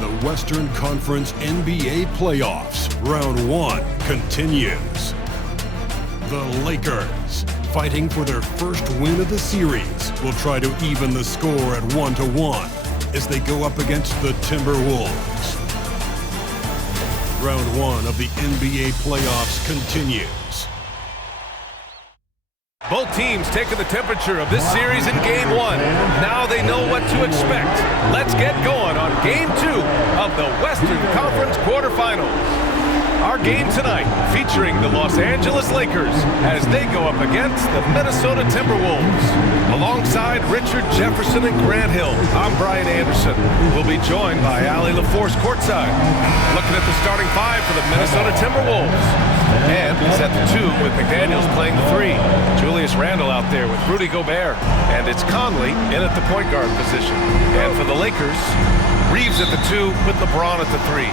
The Western Conference NBA playoffs, round 1 continues. The Lakers, fighting for their first win of the series, will try to even the score at 1-1 as they go up against the Timberwolves. Round 1 of the NBA playoffs continues. Both teams taking the temperature of this series in Game 1. Now they know what to expect. Let's get going on Game 2 of the Western Conference Quarterfinals. Our game tonight featuring the Los Angeles Lakers as they go up against the Minnesota Timberwolves. Alongside Richard Jefferson and Grant Hill, I'm Brian Anderson. We'll be joined by Allie LaForce courtside. Looking at the starting 5 for the Minnesota Timberwolves. And he's at the 2 with McDaniels playing the 3. Julius Randle out there with Rudy Gobert. And it's Conley in at the point guard position. And for the Lakers, Reeves at the 2 with LeBron at the 3.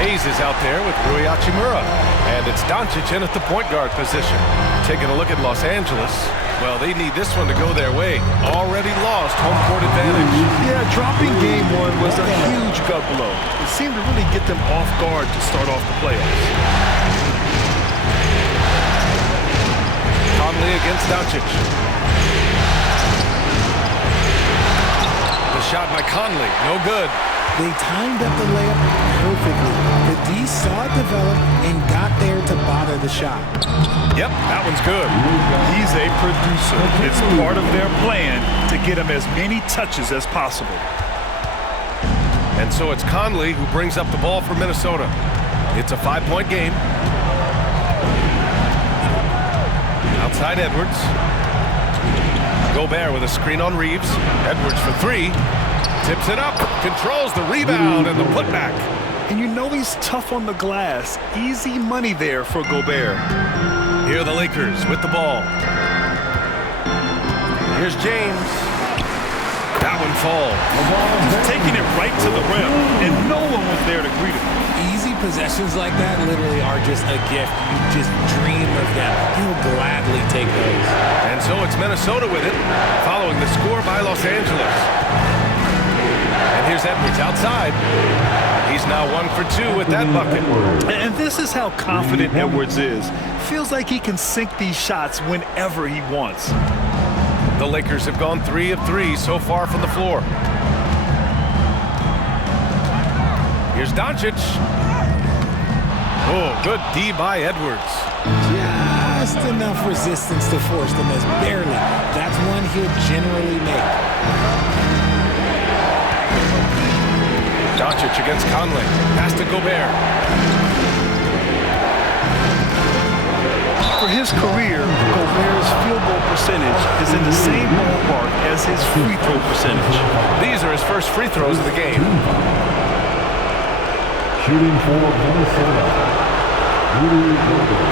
Hayes is out there with Rui Hachimura. And it's Doncic in at the point guard position. Taking a look at Los Angeles. Well, they need this one to go their way. Already lost home court advantage. Yeah, dropping Game 1 was a huge gut blow. It seemed to really get them off guard to start off the playoffs. Conley against Doncic. The shot by Conley, no good. They timed up the layup perfectly. The D saw it develop and got there to bother the shot. Yep, that one's good. He's a producer. It's part of their plan to get him as many touches as possible. And so it's Conley who brings up the ball for Minnesota. It's a 5-point game. Outside Edwards. Gobert with a screen on Reeves. Edwards for 3. Tips it up. Controls the rebound and the putback. And you know he's tough on the glass. Easy money there for Gobert. Here are the Lakers with the ball. Here's James. That one falls. He's taking it right to the rim, and no one was there to greet him. Easy possessions like that literally are just a gift. You just dream of them. He'll gladly take those. And so it's Minnesota with it, following the score by Los Angeles. And here's Edwards outside. He's now 1 for 2 with that bucket. And this is how confident Edwards is. Feels like he can sink these shots whenever he wants. The Lakers have gone 3 of 3 so far from the floor. Here's Doncic. Oh, good D by Edwards. Just enough resistance to force the miss. Barely. That's one he'll generally make. Doncic against Conley. Pass to Gobert. For his career, Gobert's field goal percentage is in the same ballpark as his free throw percentage. These are his first free throws of the game. Shooting for Minnesota, Rudy Gobert.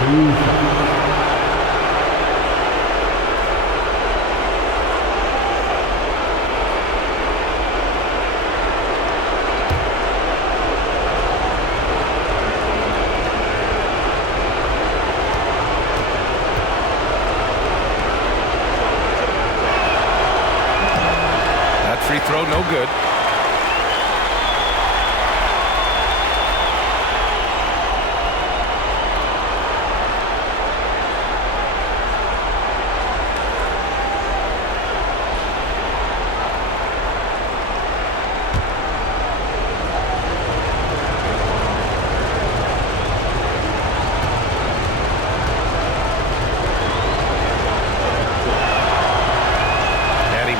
2 shots. Free throw, no good.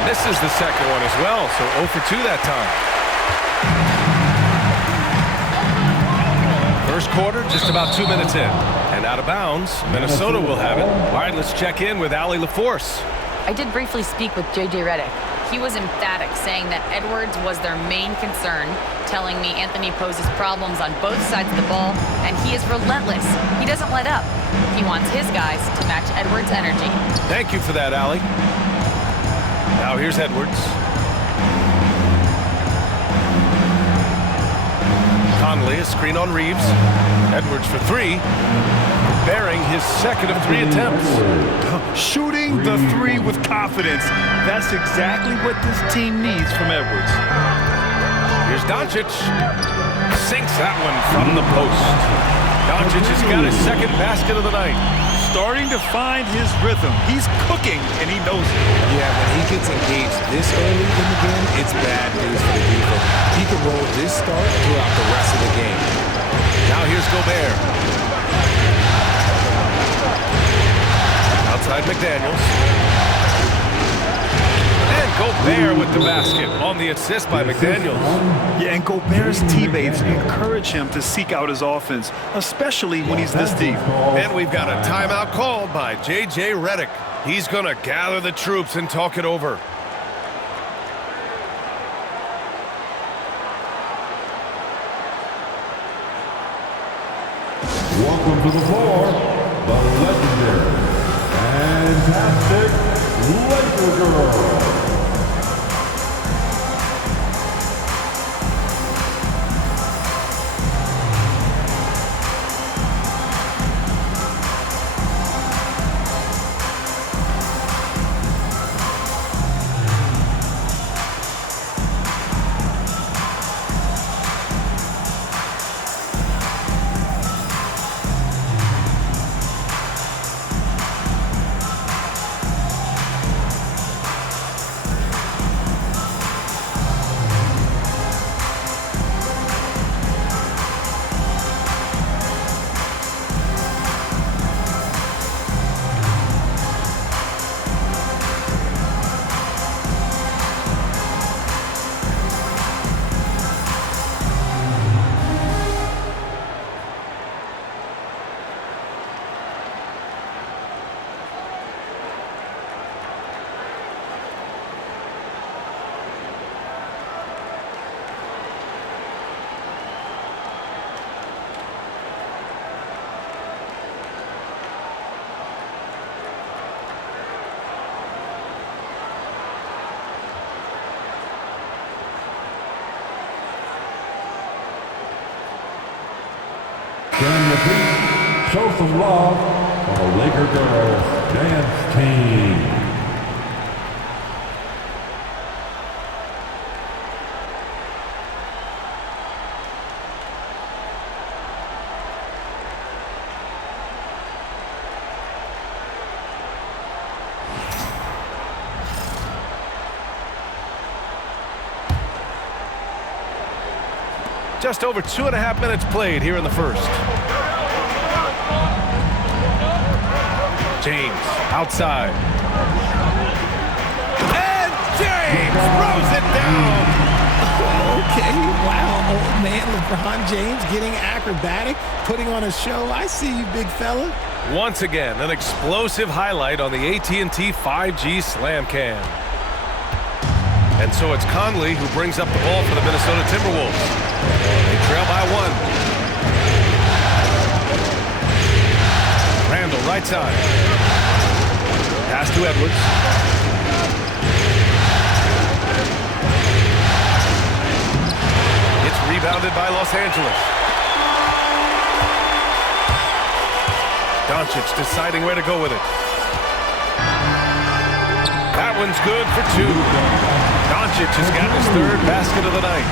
Misses the second one as well, so 0 for 2 that time. First quarter, just about 2 minutes in. And out of bounds, Minnesota will have it. All right, let's check in with Allie LaForce. I did briefly speak with J.J. Redick. He was emphatic, saying that Edwards was their main concern, telling me Anthony poses problems on both sides of the ball, and he is relentless. He doesn't let up. He wants his guys to match Edwards' energy. Thank you for that, Allie. Now here's Edwards. Conley, a screen on Reeves. Edwards for 3. Bearing his second of 3 attempts. Shooting the 3 with confidence. That's exactly what this team needs from Edwards. Here's Doncic. Sinks that one from the post. Doncic has got his second basket of the night. Starting to find his rhythm. He's cooking, and he knows it. Yeah, when he gets engaged this early in the game, it's bad news for the defense. He can roll this start throughout the rest of the game. Now here's Gobert. Outside McDaniels. And Gobert with the basket on the assist by McDaniels. Yeah, and Gobert's teammates encourage him to seek out his offense, especially when he's this deep. And we've got a timeout called by J.J. Redick. He's going to gather the troops and talk it over. Welcome to the floor, the legendary, fantastic Laker Girl. Can you please show some love for the Laker Girls Dance Team? Just over 2.5 minutes played here in the first. James outside. And James throws it down. Okay, wow, old man LeBron James getting acrobatic, putting on a show. I see you, big fella. Once again, an explosive highlight on the AT&T 5G Slam Cam. And so it's Conley who brings up the ball for the Minnesota Timberwolves. They trail by 1. Randall, right side. Pass to Edwards. It's rebounded by Los Angeles. Doncic deciding where to go with it. That one's good for 2. Doncic has got his third basket of the night.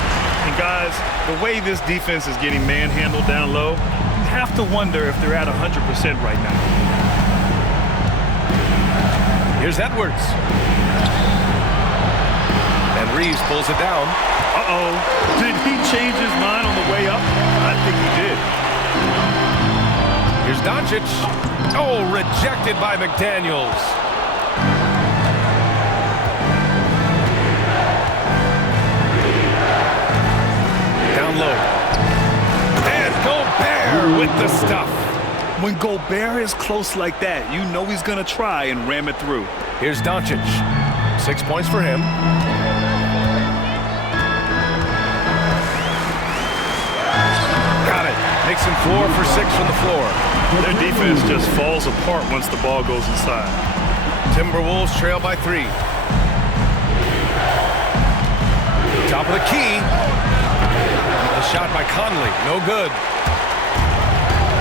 And guys, the way this defense is getting manhandled down low, you have to wonder if they're at 100% right now. Here's Edwards. And Reeves pulls it down. Uh-oh. Did he change his mind on the way up? I think he did. Here's Doncic. Oh, rejected by McDaniels. Down low. And Gobert with the stuff. When Gobert is close like that, you know he's going to try and ram it through. Here's Doncic. 6 points for him. Got it. Makes him 4 for 6 from the floor. Their defense just falls apart once the ball goes inside. Timberwolves trail by 3. Top of the key. The shot by Conley, no good.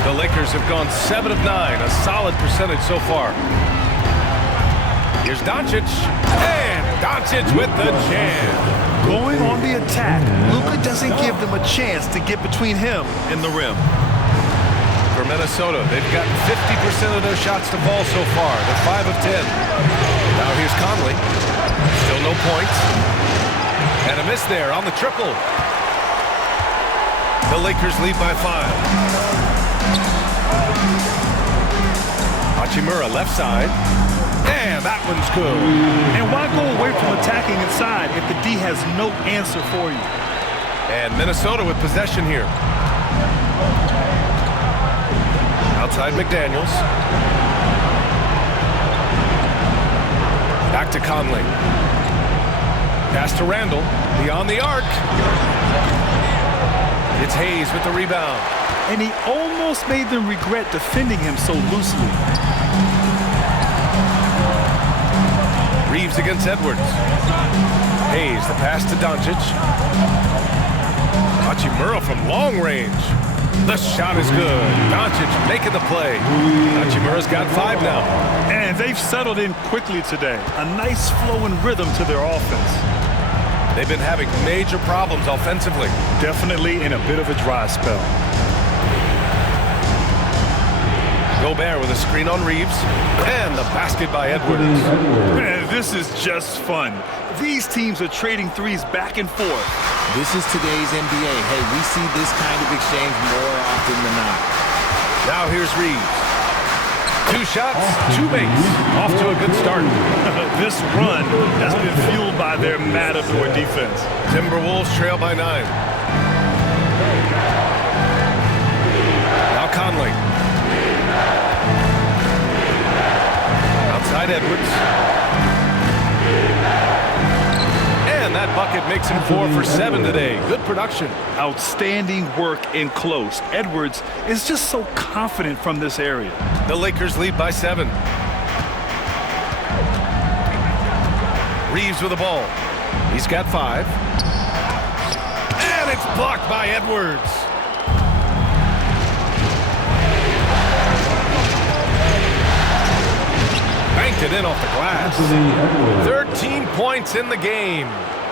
The Lakers have gone 7 of 9, a solid percentage so far. Here's Doncic, and Doncic with the jam. Going on the attack, Luka doesn't give them a chance to get between him and the rim. For Minnesota, they've gotten 50% of their shots to fall so far. They're 5 of 10. Now here's Conley. Still no points. And a miss there on the triple. The Lakers lead by 5. Hachimura left side. And that one's good. And why go away from attacking inside if the D has no answer for you? And Minnesota with possession here. Outside McDaniels. Back to Conley. Pass to Randall. Beyond the arc. It's Hayes with the rebound. And he almost made them regret defending him so loosely. Reeves against Edwards. Hayes, the pass to Doncic. Hachimura from long range. The shot is good. Doncic making the play. Hachimura's got 5 now. And they've settled in quickly today. A nice flow and rhythm to their offense. They've been having major problems offensively. Definitely in a bit of a dry spell. Gobert with a screen on Reeves. And the basket by Edwards. Man, this is just fun. These teams are trading threes back and forth. This is today's NBA. Hey, we see this kind of exchange more often than not. Now here's Reeves. 2 shots, 2 makes. Off to a good start. This run has been fueled by their Matador defense. Timberwolves trail by 9. Now Conley. Outside Edwards. And that bucket makes him 4 for 7 today. Good production. Outstanding work in close. Edwards is just so confident from this area. The Lakers lead by 7. Reeves with the ball. He's got 5. And it's blocked by Edwards. Banked it in off the glass. 13 points in the game.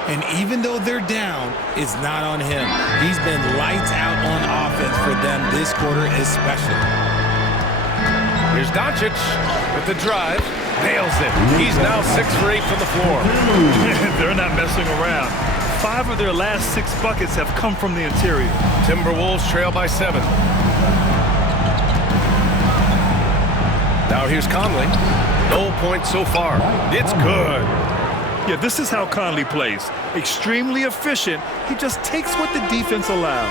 And even though they're down, it's not on him. He's been lights out on offense for them this quarter especially. Here's Doncic with the drive. Nails it. He's now 6 for 8 from the floor. They're not messing around. 5 of their last 6 buckets have come from the interior. Timberwolves trail by 7. Now here's Conley. No points so far. It's good. Yeah, this is how Conley plays. Extremely efficient. He just takes what the defense allows.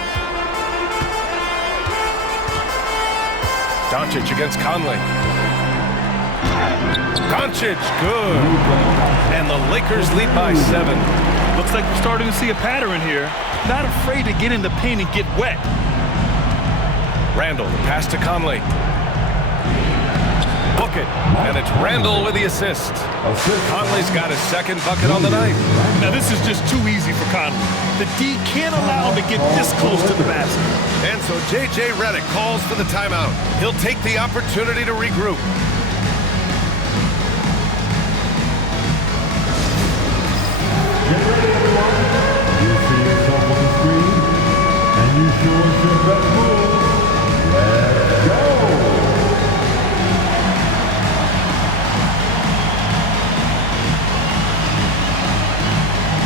Doncic against Conley. Doncic, good. And the Lakers lead by 7. Looks like we're starting to see a pattern here. Not afraid to get in the paint and get wet. Randall, the pass to Conley. Book it. And it's Randall with the assist. Conley's got his 2nd bucket on the night. Now this is just too easy for Conley. The D can't allow him to get this close to the basket. And so J.J. Redick calls for the timeout. He'll take the opportunity to regroup. Get ready, everyone. You see yourself on the screen, and you show us your best moves. Let's go!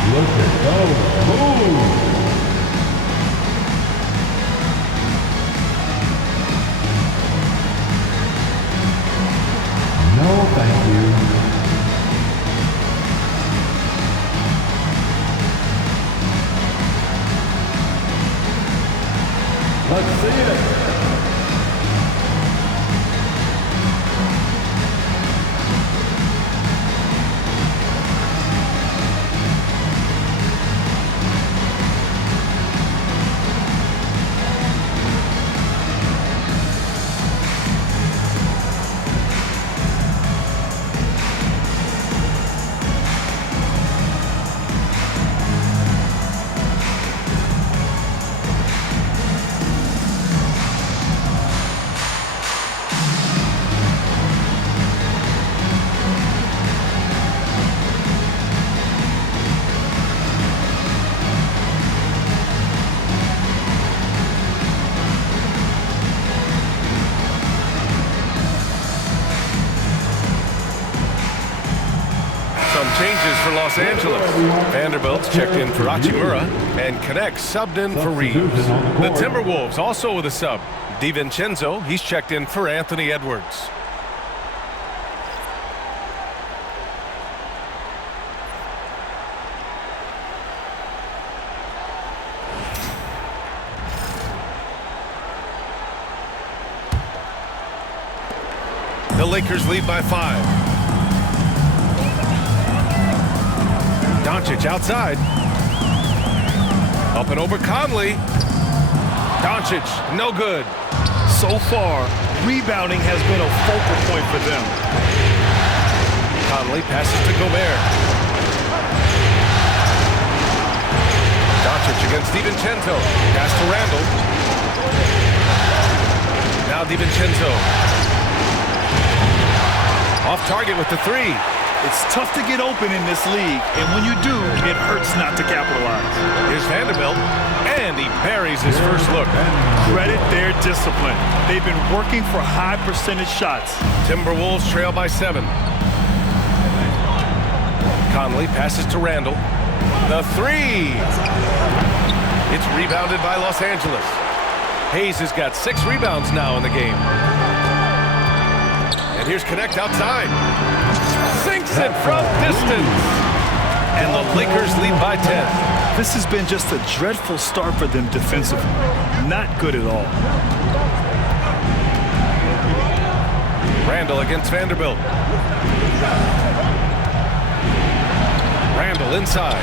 Look at those moves! No, thank you. Let's see it. for Los Angeles. Vanderbilt's checked in for Hachimura, and Connect subbed in for Reeves. The Timberwolves also with a sub. DiVincenzo, he's checked in for Anthony Edwards. The Lakers lead by 5. Doncic outside. Up and over Conley. Doncic, no good. So far, rebounding has been a focal point for them. Conley passes to Gobert. Doncic against DiVincenzo. Pass to Randall. Now DiVincenzo. Off target with the 3. It's tough to get open in this league, and when you do, it hurts not to capitalize. Here's Vanderbilt, and he buries his first look. Credit their discipline. They've been working for high percentage shots. Timberwolves trail by 7. Conley passes to Randall. The 3. It's rebounded by Los Angeles. Hayes has got 6 rebounds now in the game. And here's Connect outside. Sinks it from distance. And the Lakers lead by 10. This has been just a dreadful start for them defensively. Not good at all. Randall against Vanderbilt. Randall inside.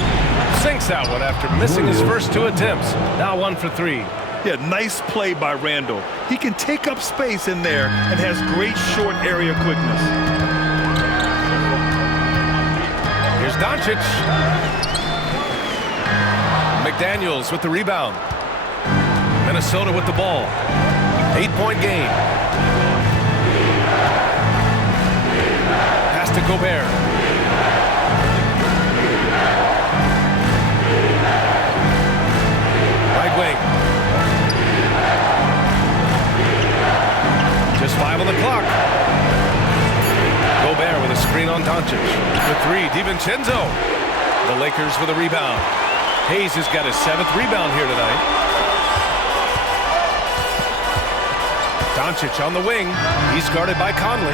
Sinks that one after missing his first 2 attempts. Now 1 for 3. Yeah, nice play by Randall. He can take up space in there and has great short area quickness. Here's Doncic. McDaniels with the rebound. Minnesota with the ball. 8-point game. Pass to Gobert. Right wing. Just 5 on the clock. Gobert with a screen on Doncic. The 3, DiVincenzo. The Lakers with a rebound. Hayes has got his 7th rebound here tonight. Doncic on the wing. He's guarded by Conley.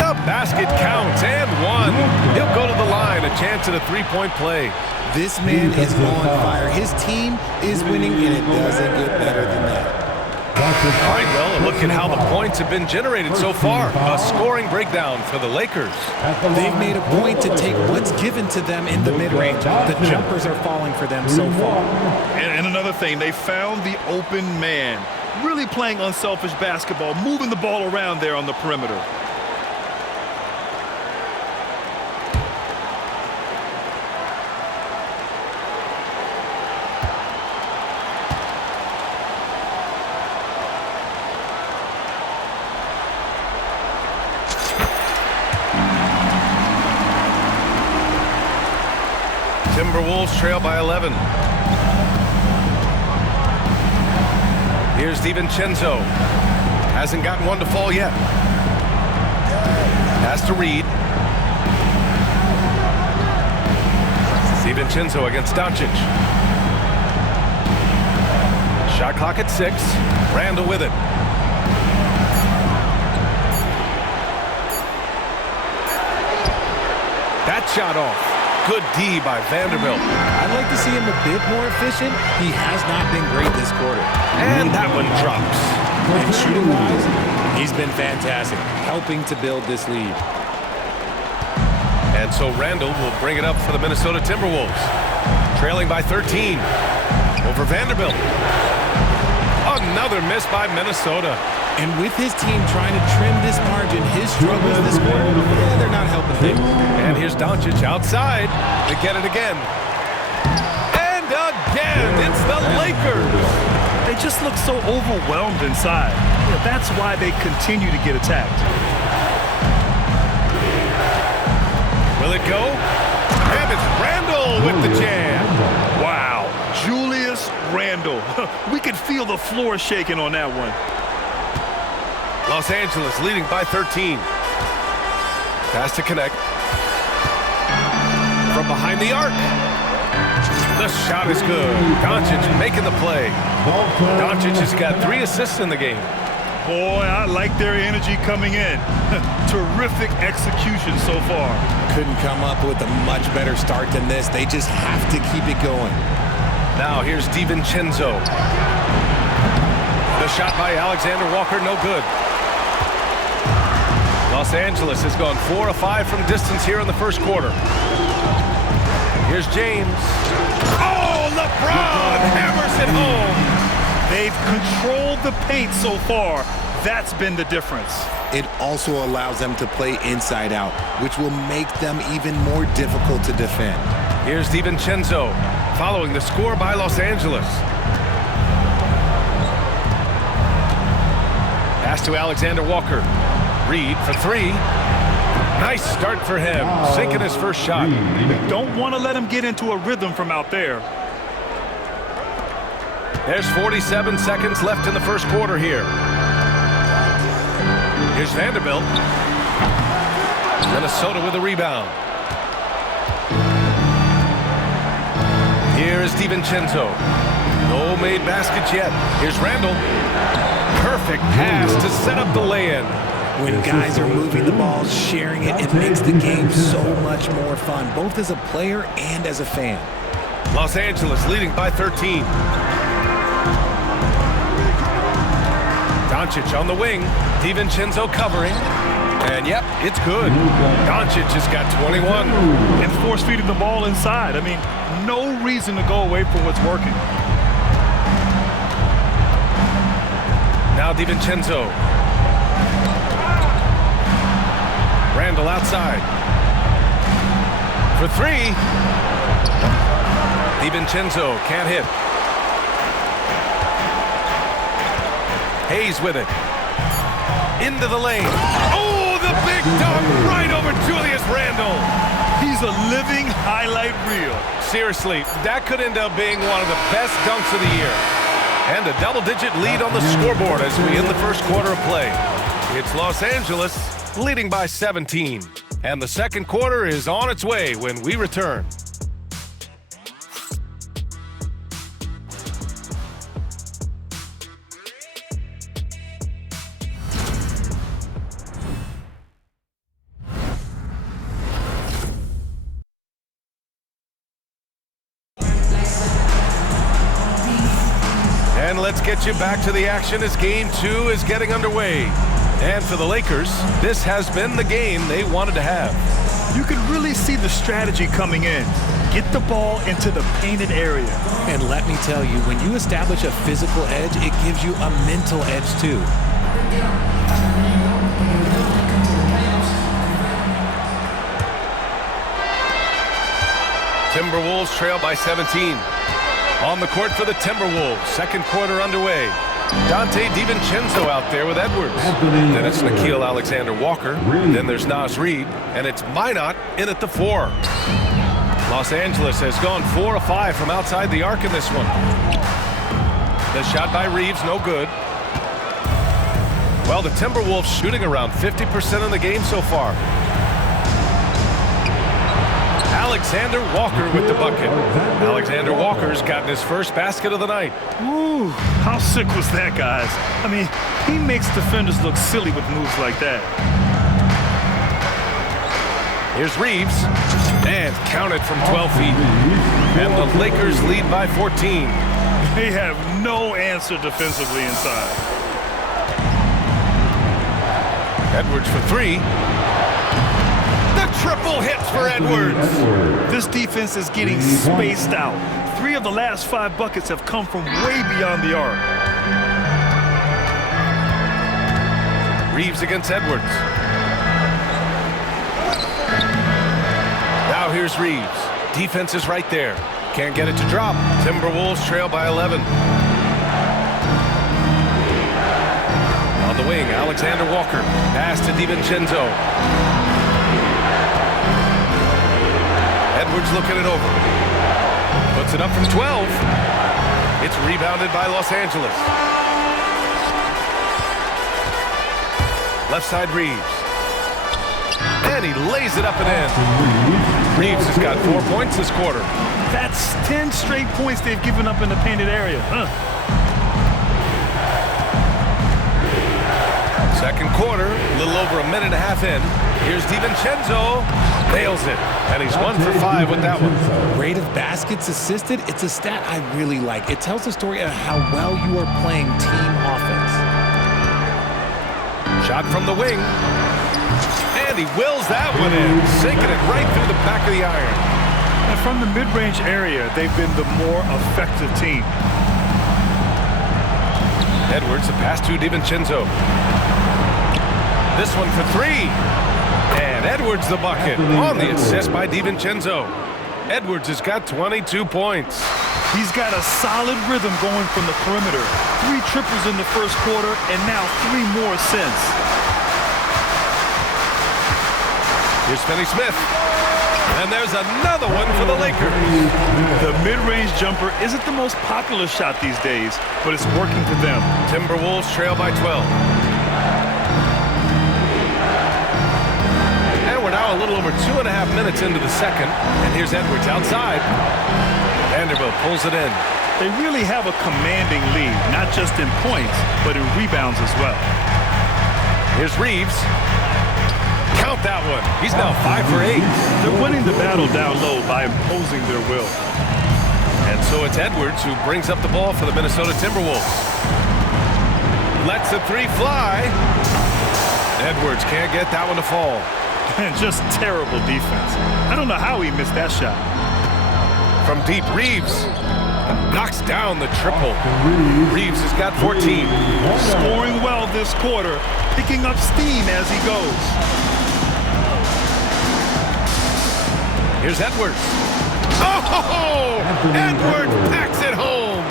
The basket counts, and 1. He'll go to the line, a chance at a 3-point play. This man is on fire. His team is winning, and it doesn't get better than that. All right, well, look at how the points have been generated so far. A scoring breakdown for the Lakers. They've made a point to take what's given to them in the mid-range. The jumpers are falling for them so far. And another thing, they found the open man. Really playing unselfish basketball, moving the ball around there on the perimeter. Timberwolves trail by 11. Here's DiVincenzo. Hasn't gotten one to fall yet. Has to Reed. DiVincenzo against Doncic. Shot clock at 6. Randall with it. That shot off. Good D by Vanderbilt. I'd like to see him a bit more efficient. He has not been great this quarter. And that one drops. And shooting-wise, he's been fantastic, helping to build this lead. And so Randall will bring it up for the Minnesota Timberwolves. Trailing by 13 over Vanderbilt. Another miss by Minnesota. And with his team trying to trim this margin, his struggles this quarter, they're not helping things. And here's Doncic outside. They get it again. And again, it's the Lakers. They just look so overwhelmed inside. Yeah, that's why they continue to get attacked. Will it go? And it's Randall with the jam. Wow, Julius Randall. We could feel the floor shaking on that one. Los Angeles leading by 13. Pass to Connect. behind the arc. The shot is good. Doncic making the play. Doncic has got 3 assists in the game. Boy, I like their energy coming in. Terrific execution so far. Couldn't come up with a much better start than this. They just have to keep it going. Now here's DiVincenzo. The shot by Alexander Walker, no good. Los Angeles has gone 4 of 5 from distance here in the first quarter. Here's James. Oh, LeBron hammers it home. They've controlled the paint so far. That's been the difference. It also allows them to play inside out, which will make them even more difficult to defend. Here's DiVincenzo following the score by Los Angeles. Pass to Alexander Walker. Reed for 3. Nice start for him, sinking his first shot. Don't want to let him get into a rhythm from out there. There's 47 seconds left in the first quarter here. Here's Vanderbilt. Minnesota with a rebound. Here is DiVincenzo. No made baskets yet. Here's Randall. Perfect pass to set up the lay-in. When guys are moving the ball, sharing it, it makes the game so much more fun, both as a player and as a fan. Los Angeles leading by 13. Doncic on the wing. DiVincenzo covering. And yep, it's good. Doncic has got 21. And force feeding the ball inside. I mean, no reason to go away from what's working. Now DiVincenzo. Randall outside. For 3. DiVincenzo can't hit. Hayes with it. Into the lane. Oh, the big dunk right over Julius Randle. He's a living highlight reel. Seriously, that could end up being one of the best dunks of the year. And a double-digit lead on the scoreboard as we end the first quarter of play. It's Los Angeles leading by 17. And the second quarter is on its way when we return. And let's get you back to the action as Game 2 is getting underway. And for the Lakers, this has been the game they wanted to have. You can really see the strategy coming in. Get the ball into the painted area. And let me tell you, when you establish a physical edge, it gives you a mental edge too. Timberwolves trail by 17. On the court for the Timberwolves, second quarter underway. Dante DiVincenzo out there with Edwards. Then it's Nickeil Alexander-Walker. Then there's Naz Reid. And it's Minot in at the 4. Los Angeles has gone 4 of 5 from outside the arc in this one. The shot by Reeves, no good. Well, the Timberwolves shooting around 50% in the game so far. Alexander Walker with the bucket. Alexander Walker's gotten his first basket of the night. Ooh, how sick was that, guys? I mean, he makes defenders look silly with moves like that. Here's Reeves, and counted from 12 feet. And the Lakers lead by 14. They have no answer defensively inside. Edwards for 3. The triple hits for Edwards. This defense is getting spaced out. 3 of the last 5 buckets have come from way beyond the arc. Reeves against Edwards. Now here's Reeves. Defense is right there. Can't get it to drop. Timberwolves trail by 11. On the wing, Alexander Walker. Pass to DiVincenzo. Edwards looking it over. Puts it up from 12. It's rebounded by Los Angeles. Left side Reeves. And he lays it up and in. Reeves has got 4 points this quarter. That's 10 straight points they've given up in the painted area. Second quarter, a little over a minute and a half in. Here's DiVincenzo. Nails it. And he's 1 for 5 with that one. Rate of baskets assisted, it's a stat I really like. It tells the story of how well you are playing team offense. Shot from the wing. And he wills that one in, sinking it right through the back of the iron. And from the mid-range area, they've been the more effective team. Edwards, a pass to DiVincenzo. This one for 3. And Edwards the bucket on the assist by DiVincenzo. Edwards has got 22 points. He's got a solid rhythm going from the perimeter. 3 triples in the first quarter and now 3 more since. Here's Finney-Smith. And there's another one for the Lakers. The mid-range jumper isn't the most popular shot these days, but it's working for them. Timberwolves trail by 12. And we're now a little over 2.5 minutes into the second. And here's Edwards outside. Vanderbilt pulls it in. They really have a commanding lead, not just in points, but in rebounds as well. Here's Reeves. Count that one. He's now 5 for 8. They're winning the battle down low by imposing their will. And so it's Edwards who brings up the ball for the Minnesota Timberwolves. Lets the 3 fly. Edwards can't get that one to fall. And just terrible defense. I don't know how he missed that shot. From deep, Reeves knocks down the triple. Reeves has got 14. Scoring well this quarter, picking up steam as he goes. Here's Edwards. Oh! Edwards packs it home.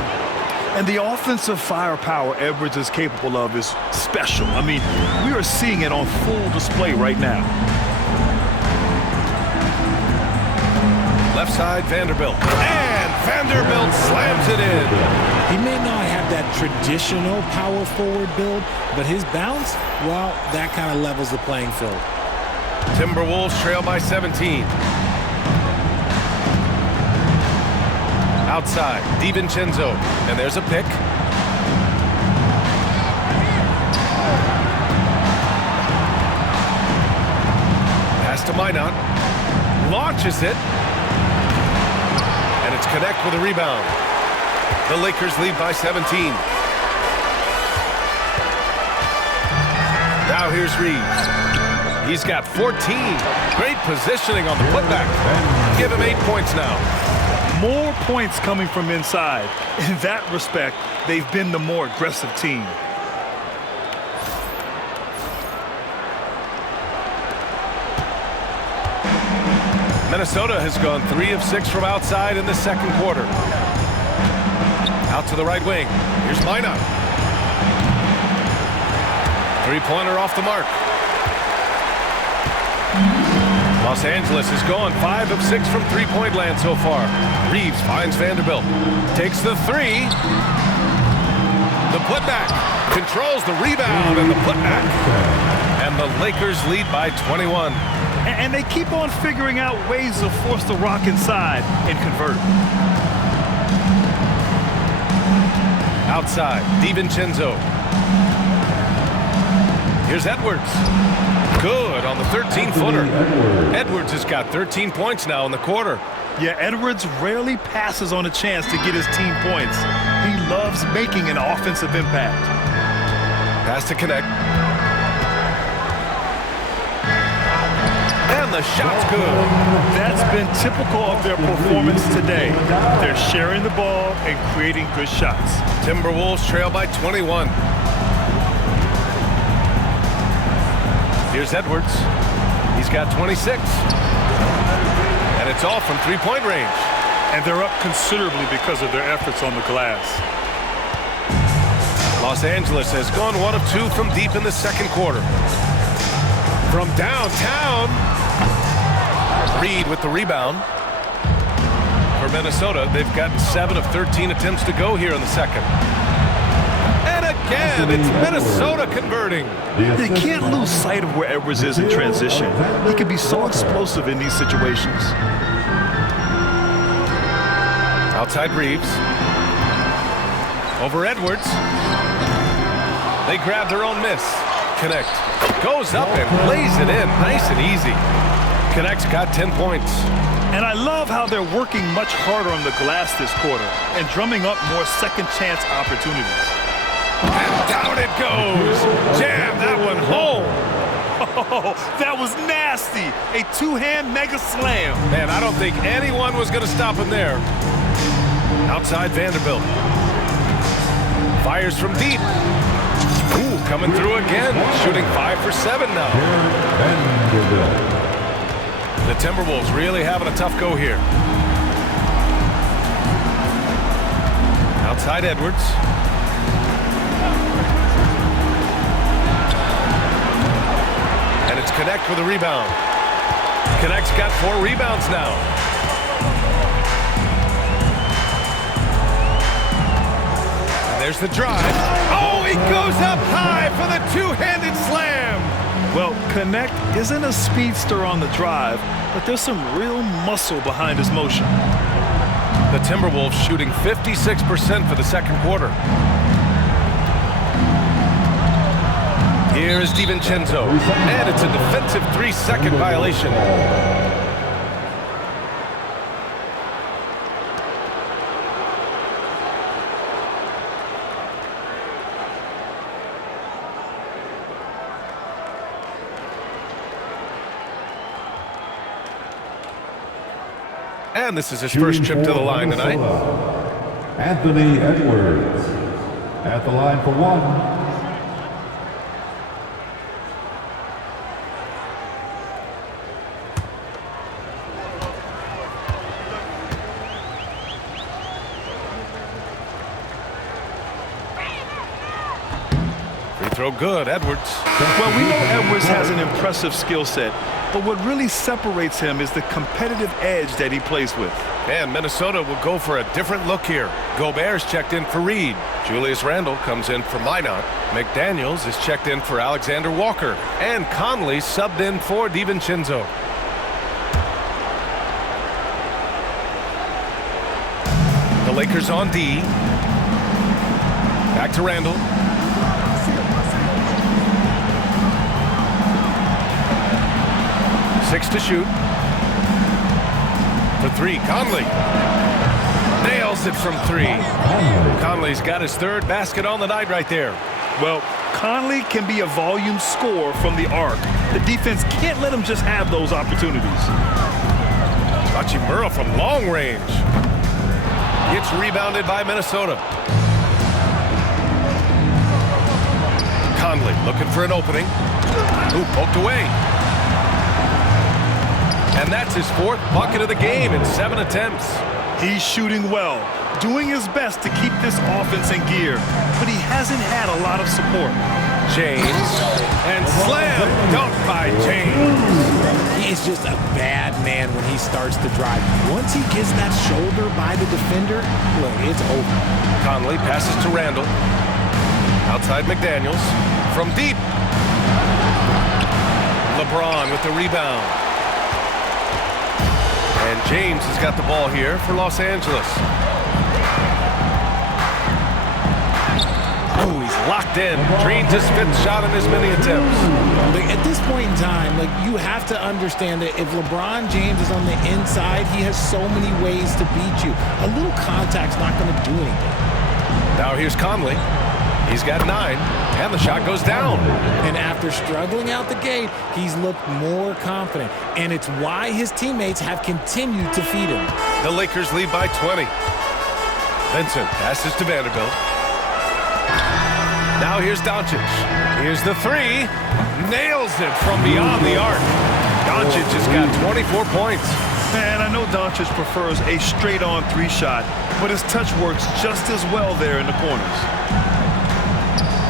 And the offensive firepower Edwards is capable of is special. I mean, we are seeing it on full display right now. Left side, Vanderbilt. And Vanderbilt slams it in. He may not have that traditional power forward build, but his bounce, well, that kind of levels the playing field. Timberwolves trail by 17. Outside, DiVincenzo. And there's a pick. Pass to Minot. Launches it. And it's connect with a rebound. The Lakers lead by 17. Now here's Reeves. He's got 14. Great positioning on the putback. Give him 8 points now. More points coming from inside. In that respect, they've been the more aggressive team. Minnesota has gone 3 of 6 from outside in the second quarter. Out to the right wing. Here's Minot. 3-pointer off the mark. Los Angeles has gone 5 of 6 from three-point land so far. Reeves finds Vanderbilt. Takes the 3. The putback. Controls the rebound and the putback. And the Lakers lead by 21. And they keep on figuring out ways to force the rock inside and convert. Outside, DiVincenzo. Here's Edwards. Good on the 13-footer. Edwards has got 13 points now in the quarter. Yeah, Edwards rarely passes on a chance to get his team points. He loves making an offensive impact. Pass to connect. And the shot's good. That's been typical of their performance today. They're sharing the ball and creating good shots. Timberwolves trail by 21. Here's Edwards. He's got 26. And it's off from three-point range. And they're up considerably because of their efforts on the glass. Los Angeles has gone 1 of 2 from deep in the second quarter. From downtown, Reed with the rebound. For Minnesota, they've gotten 7 of 13 attempts to go here in the second. And again. It's Minnesota converting. You can't lose sight of where Edwards is in transition. He can be so explosive in these situations. Outside Reeves. Over Edwards. They grab their own miss. Connect. Goes up and lays it in. Nice and easy. Connect's got 10 points. And I love how they're working much harder on the glass this quarter and drumming up more second chance opportunities. And down it goes. Jam that one home. Oh, that was nasty. A two-hand mega slam. Man, I don't think anyone was going to stop him there. Outside Vanderbilt. Fires from deep. Ooh, coming through again. Shooting 5 for 7 now. Vanderbilt. The Timberwolves really having a tough go here. Outside Edwards. And it's Connect with a rebound. Connect's got 4 rebounds now. And there's the drive. Oh, he goes up high for the two-handed slam. Well, Connect isn't a speedster on the drive, but there's some real muscle behind his motion. The Timberwolves shooting 56% for the second quarter. Here is DiVincenzo, and it's a defensive 3-second violation. And this is his first trip to the line tonight. Anthony Edwards at the line for 1. Free throw good, Edwards. Well, we know Edwards has an impressive skill set, but what really separates him is the competitive edge that he plays with. And Minnesota will go for a different look here. Gobert's checked in for Reed. Julius Randle comes in for Minot. McDaniels is checked in for Alexander Walker. And Conley subbed in for DiVincenzo. The Lakers on D. Back to Randle. Six to shoot. For 3, Conley. Nails it from 3. Conley's got his 3rd basket on the night right there. Well, Conley can be a volume scorer from the arc. The defense can't let him just have those opportunities. Hachimura from long range. Gets rebounded by Minnesota. Conley looking for an opening. Ooh, poked away. And that's his 4th bucket of the game in 7 attempts. He's shooting well, doing his best to keep this offense in gear, but he hasn't had a lot of support. James, and slam dunk by James. He is just a bad man when he starts to drive. Once he gets that shoulder by the defender, look, it's over. Conley passes to Randle. Outside McDaniels. From deep. LeBron with the rebound. And James has got the ball here for Los Angeles. Oh, he's locked in. Drains his 5th shot in as many attempts. Like, at this point in time, like, you have to understand that if LeBron James is on the inside, he has so many ways to beat you. A little contact's not going to do anything. Now here's Conley. He's got 9, and the shot goes down. And after struggling out the gate, he's looked more confident. And it's why his teammates have continued to feed him. The Lakers lead by 20. Vincent passes to Vanderbilt. Now here's Doncic. Here's the 3. Nails it from beyond the arc. Doncic has got 24 points. Man, I know Doncic prefers a straight-on 3 shot, but his touch works just as well there in the corners.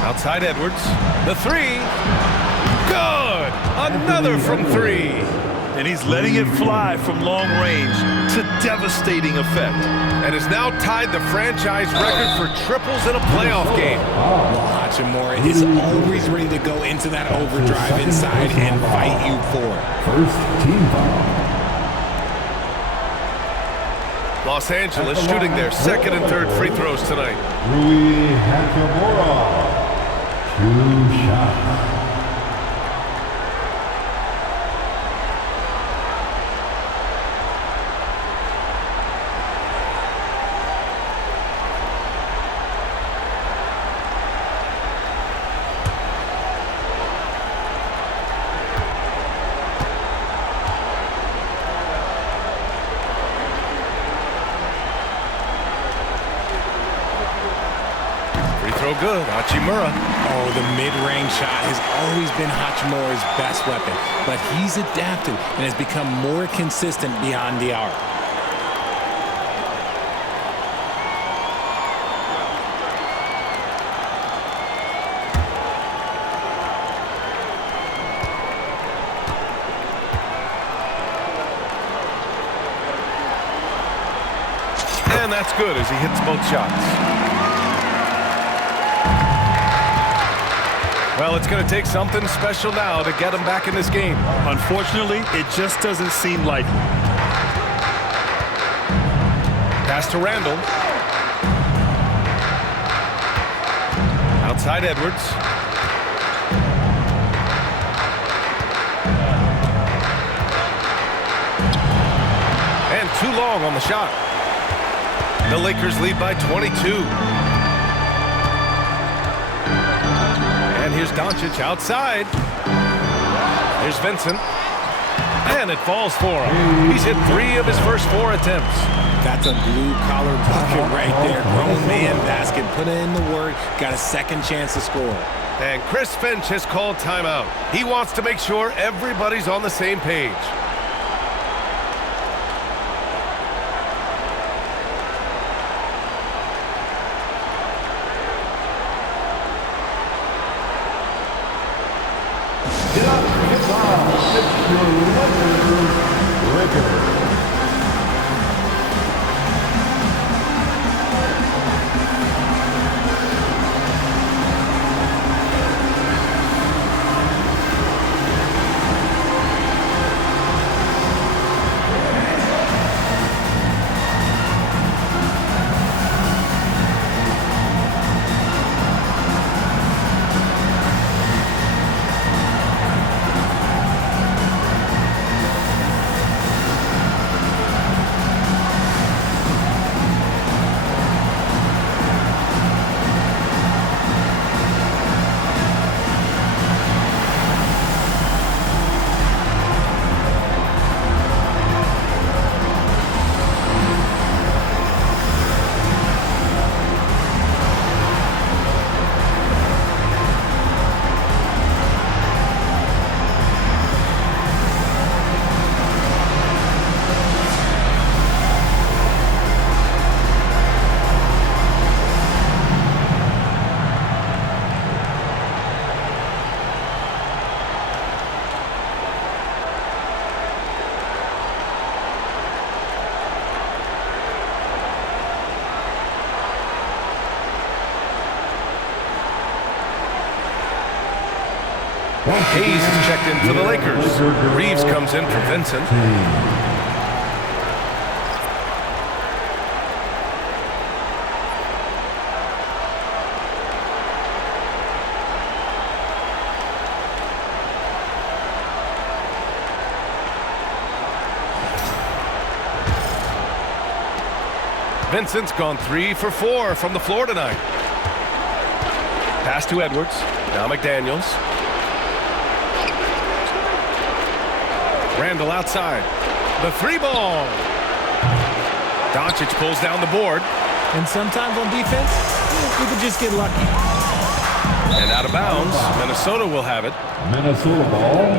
Outside Edwards. The 3. Good! Another from 3. And he's letting it fly from long range. a devastating effect. And has now tied the franchise record for triples in a playoff game. Well, Hachimura is always ready to go into that overdrive inside and fight you for it. First team foul. Los Angeles shooting their second and third free throws tonight. Rui Hachimura. 2 shots. Good, Hachimura. Oh, the mid-range shot has always been Hachimura's best weapon, but he's adapted and has become more consistent beyond the arc. And that's good as he hits both shots. Well, it's going to take something special now to get him back in this game. Unfortunately, it just doesn't seem likely. Pass to Randall. Outside Edwards. And too long on the shot. The Lakers lead by 22. And here's Doncic outside. Here's Vincent. And it falls for him. He's hit 3 of his first 4 attempts. That's a blue-collar bucket right there. Grown man basket. Put in the work. Got a second chance to score. And Chris Finch has called timeout. He wants to make sure everybody's on the same page. Hayes is checked in for the Lakers. Reeves comes in for Vincent. Vincent's gone 3 for 4 from the floor tonight. Pass to Edwards. Now McDaniels. Randall outside. The 3-ball. Doncic pulls down the board. And sometimes on defense, you can just get lucky. And out of bounds. Minnesota will have it. Minnesota ball.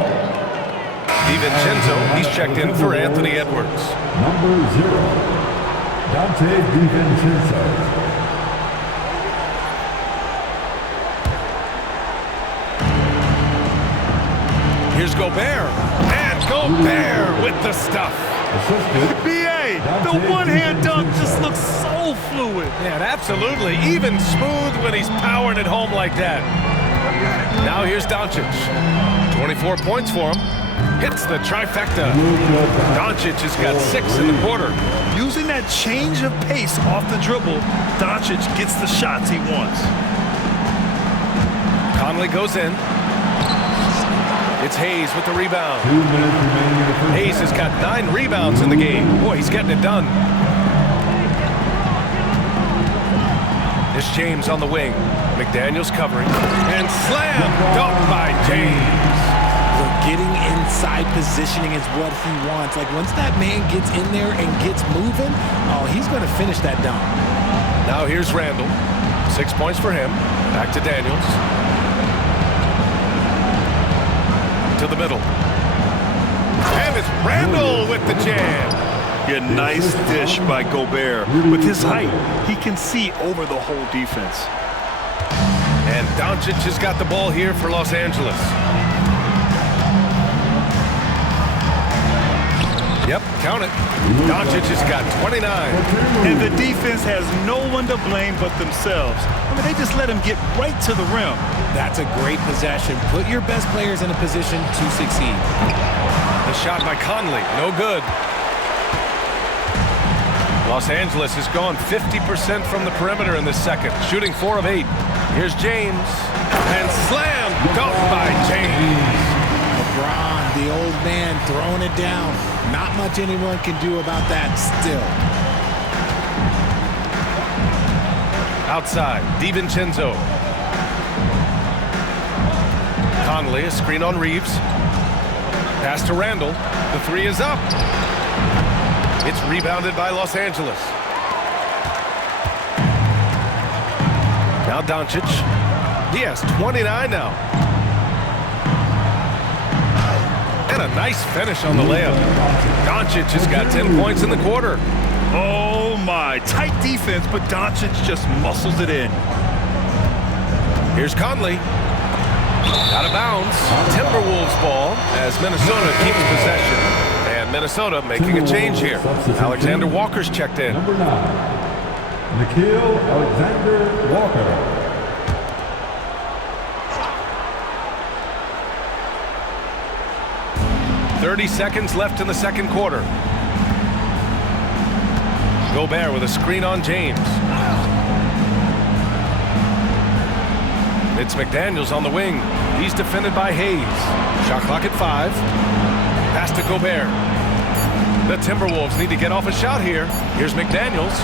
DiVincenzo, he's checked in for Anthony Edwards. Number 0, Dante DiVincenzo. Here's Gobert. And Gobert with the stuff. Assisted. BA, way. The one-hand dunk just looks so fluid. Yeah, absolutely. Even smooth when he's powering it home like that. Now here's Doncic. 24 points for him. Hits the trifecta. Doncic has got 6 in the quarter. Using that change of pace off the dribble, Doncic gets the shots he wants. Conley goes in. It's Hayes with the rebound. 2 minutes remaining in the first Hayes has got 9 rebounds in the game. Boy, he's getting it done. It's James on the wing. McDaniels covering. And slam dunk by James. Getting inside positioning is what he wants. Like, once that man gets in there and gets moving, oh, he's going to finish that dunk. Now here's Randall. 6 points for him. Back to Daniels. To the middle. And it's Randall with the jam. Yeah, nice dish by Gobert. With his height, he can see over the whole defense. And Doncic has got the ball here for Los Angeles. Yep, count it. Doncic has got 29. And the defense has no one to blame but themselves. I mean, they just let him get right to the rim. That's a great possession. Put your best players in a position to succeed. The shot by Conley, no good. Los Angeles has gone 50% from the perimeter in this second, shooting 4 of 8. Here's James. And slam dunk by James. LeBron, the old man, throwing it down. Not much anyone can do about that still. Outside, DiVincenzo. Conley, a screen on Reeves. Pass to Randall. The 3 is up. It's rebounded by Los Angeles. Now Doncic. He has 29 now. And a nice finish on the layup. Doncic has got 10 points in the quarter. Oh my, tight defense, but Doncic just muscles it in. Here's Conley. Out of bounds. Timberwolves ball as Minnesota keeps possession. And Minnesota making a change here. Alexander Walker's checked in. Number 9, Nickeil Alexander-Walker. 30 seconds left in the second quarter. Gobert with a screen on James. It's McDaniels on the wing. He's defended by Hayes. Shot clock at 5. Pass to Gobert. The Timberwolves need to get off a shot here. Here's McDaniels.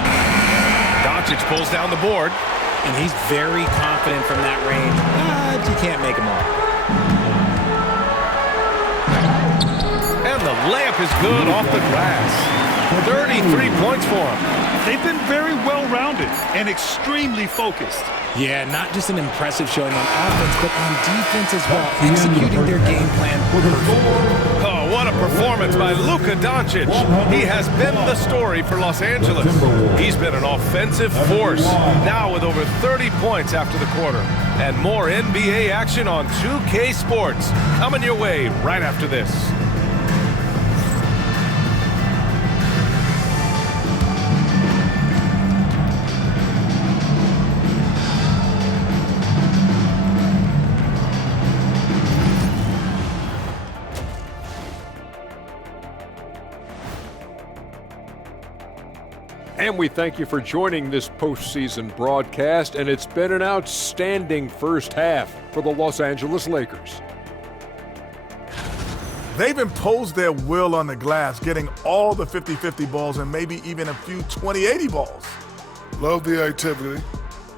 Doncic pulls down the board. And he's very confident from that range. But you can't make him all. And the layup is good off the glass. 33 points for him. They've been very well-rounded and extremely focused. Yeah, not just an impressive showing on offense, but on defense as well, executing their game plan perfectly. Oh, what a performance by Luka Doncic. He has been the story for Los Angeles. He's been an offensive force, now with over 30 points after the quarter. And more NBA action on 2K Sports coming your way right after this. And we thank you for joining this postseason broadcast, and it's been an outstanding first half for the Los Angeles Lakers. They've imposed their will on the glass, getting all the 50-50 balls and maybe even a few 20-80 balls. Love the activity.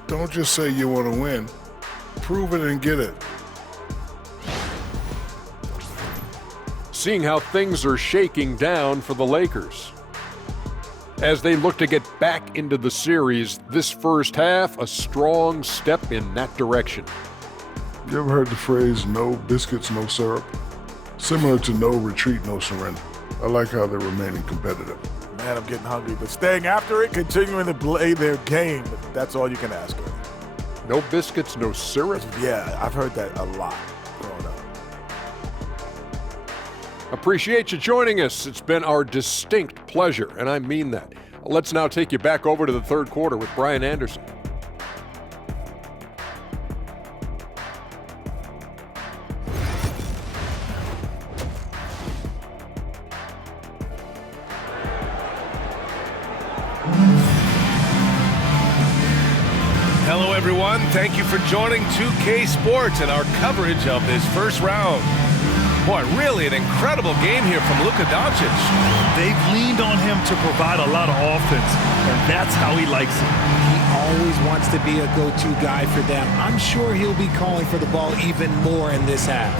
Don't just say you want to win. Prove it and get it. Seeing how things are shaking down for the Lakers. As they look to get back into the series, this first half, a strong step in that direction. You ever heard the phrase, no biscuits, no syrup? Similar to no retreat, no surrender. I like how they're remaining competitive. Man, I'm getting hungry, but staying after it, continuing to play their game, that's all you can ask of. No biscuits, no syrup? Yeah, I've heard that a lot growing up. Appreciate you joining us. It's been our distinct pleasure, and I mean that. Let's now take you back over to the third quarter with Brian Anderson. Hello, everyone. Thank you for joining 2K Sports and our coverage of this first round. Boy, really an incredible game here from Luka Doncic. They've leaned on him to provide a lot of offense, and that's how he likes it. He always wants to be a go-to guy for them. I'm sure he'll be calling for the ball even more in this half.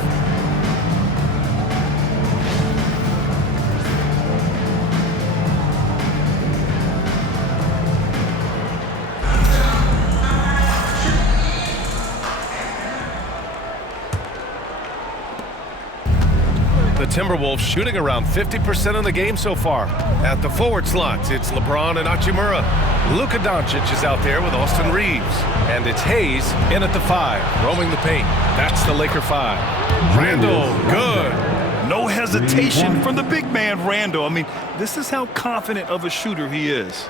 The Timberwolves shooting around 50% of the game so far. At the forward slots, it's LeBron and Hachimura. Luka Doncic is out there with Austin Reeves. And it's Hayes in at the 5, roaming the paint. That's the Laker 5. Randall, good. No hesitation from the big man, Randall. I mean, this is how confident of a shooter he is.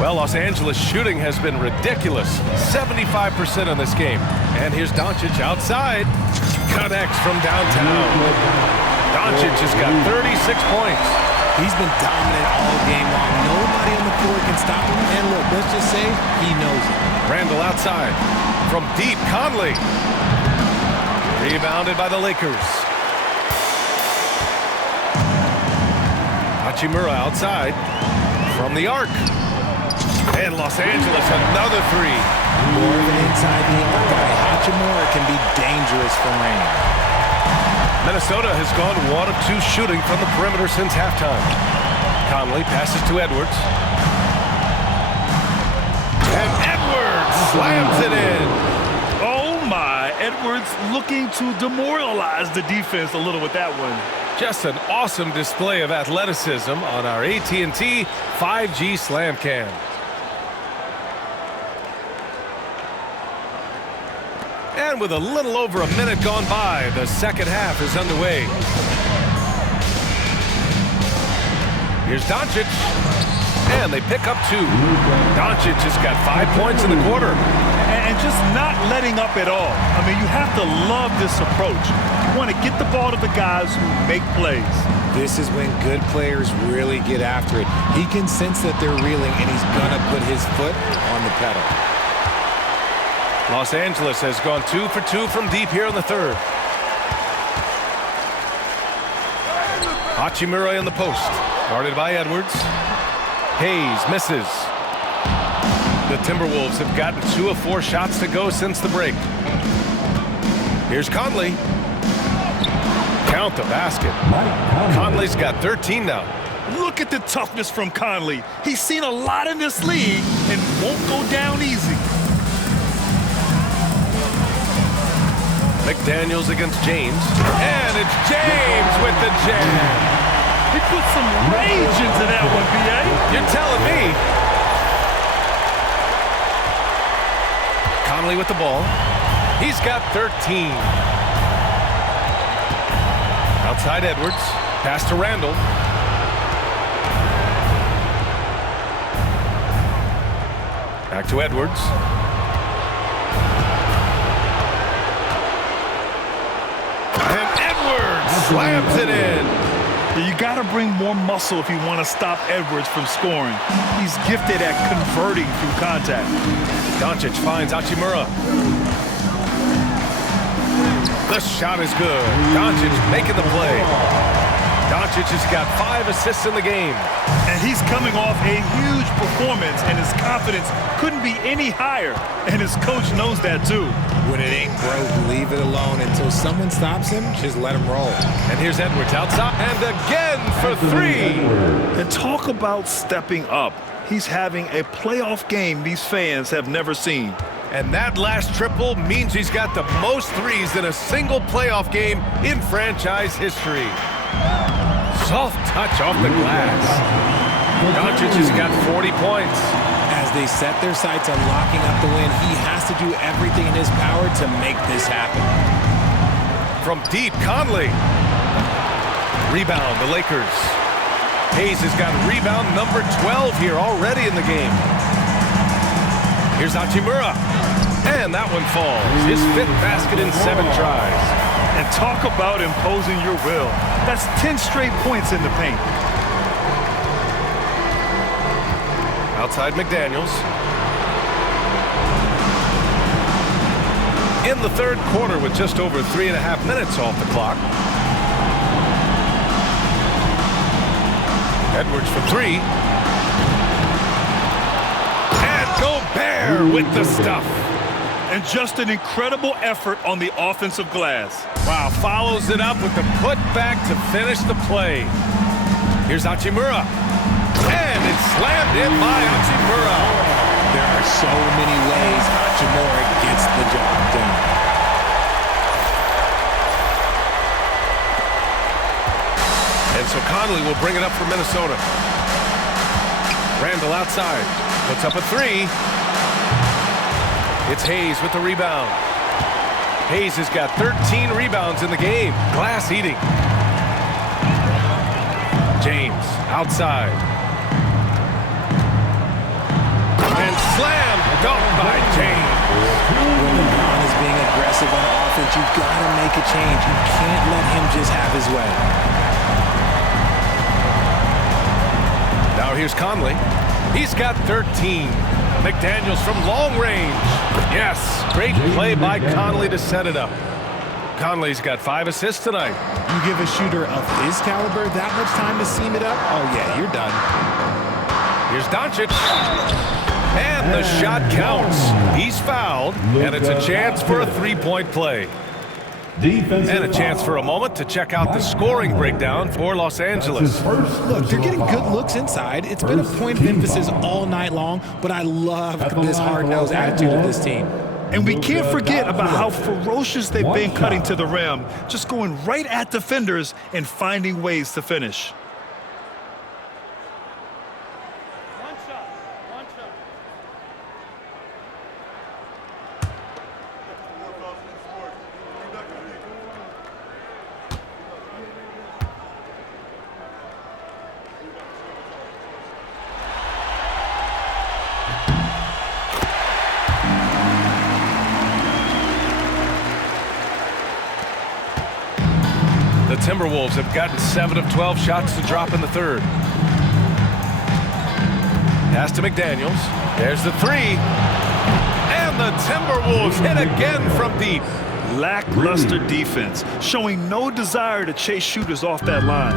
Well, Los Angeles shooting has been ridiculous. 75% in this game. And here's Doncic outside. Connects from downtown. Doncic has got 36 points. He's been dominant all game long. Nobody on the floor can stop him. And look, let's just say he knows it. Randall outside. From deep, Conley. Rebounded by the Lakers. Hachimura outside. From the arc. And Los Angeles, another 3. More of an inside the arc guy. Hachimura can be dangerous from range. Minnesota has gone 1 of 2 shooting from the perimeter since halftime. Conley passes to Edwards. And Edwards slams it in. Oh my, Edwards looking to demoralize the defense a little with that one. Just an awesome display of athleticism on our AT&T 5G Slam Cam. And with a little over a minute gone by, the second half is underway. Here's Doncic. And they pick up 2. Doncic has got 5 points in the quarter. And just not letting up at all. I mean, you have to love this approach. You want to get the ball to the guys who make plays. This is when good players really get after it. He can sense that they're reeling, and he's going to put his foot on the pedal. Los Angeles has gone 2 for 2 from deep here in the third. Hachimura in the post. Guarded by Edwards. Hayes misses. The Timberwolves have gotten 2 of 4 shots to go since the break. Here's Conley. Count the basket. Conley's got 13 now. Look at the toughness from Conley. He's seen a lot in this league and won't go down easy. McDaniels against James. And it's James with the jam. He put some rage into that one, B.A. You're telling me. Conley with the ball. He's got 13. Outside Edwards. Pass to Randall. Back to Edwards. Slams it in. You got to bring more muscle if you want to stop Edwards from scoring. He's gifted at converting through contact. Doncic finds Hachimura. The shot is good. Doncic making the play. Doncic has got 5 assists in the game. And he's coming off a huge performance, and his confidence couldn't be any higher. And his coach knows that too. When it ain't broke, leave it alone. Until someone stops him, just let him roll. And here's Edwards outside. And again for 3. And talk about stepping up. He's having a playoff game these fans have never seen. And that last triple means he's got the most threes in a single playoff game in franchise history. Soft touch off the glass. Doncic has got 40 points. As they set their sights on locking up the win, he has to do everything in his power to make this happen. From deep, Conley. Rebound, the Lakers. Hayes has got rebound number 12 here already in the game. Here's Hachimura. And that one falls. His 5th basket in 7 tries. And talk about imposing your will. That's 10 straight points in the paint. Outside McDaniels. In the 3rd quarter with just over 3.5 minutes off the clock. Edwards for 3. And Gobert with the stuff. And just an incredible effort on the offensive glass. Wow, follows it up with the putback to finish the play. Here's Hachimura. And it's slammed in by Hachimura. There are so many ways Hachimura gets the job done. And so Conley will bring it up for Minnesota. Randall outside. Puts up a 3. It's Hayes with the rebound. Hayes has got 13 rebounds in the game. Glass eating. James outside. And slam dunk by James. When LeBron is being aggressive on offense, you've got to make a change. You can't let him just have his way. Now here's Conley. He's got 13. McDaniels from long range. Yes, great play by Conley to set it up. Conley's got 5 assists tonight. You give a shooter of his caliber that much time to seam it up, oh yeah, you're done. Here's Doncic. And the shot counts. He's fouled, and it's a chance for a 3-point play. And a chance for a moment to check out the scoring breakdown for Los Angeles. Look, they're getting good looks inside. It's been a point of emphasis all night long, but I love this hard-nosed attitude of this team. And we can't forget about how ferocious they've been cutting to the rim, just going right at defenders and finding ways to finish. The Timberwolves have gotten 7 of 12 shots to drop in the 3rd. Pass to McDaniels. There's the 3. And the Timberwolves hit again from deep. Lackluster defense, showing no desire to chase shooters off that line.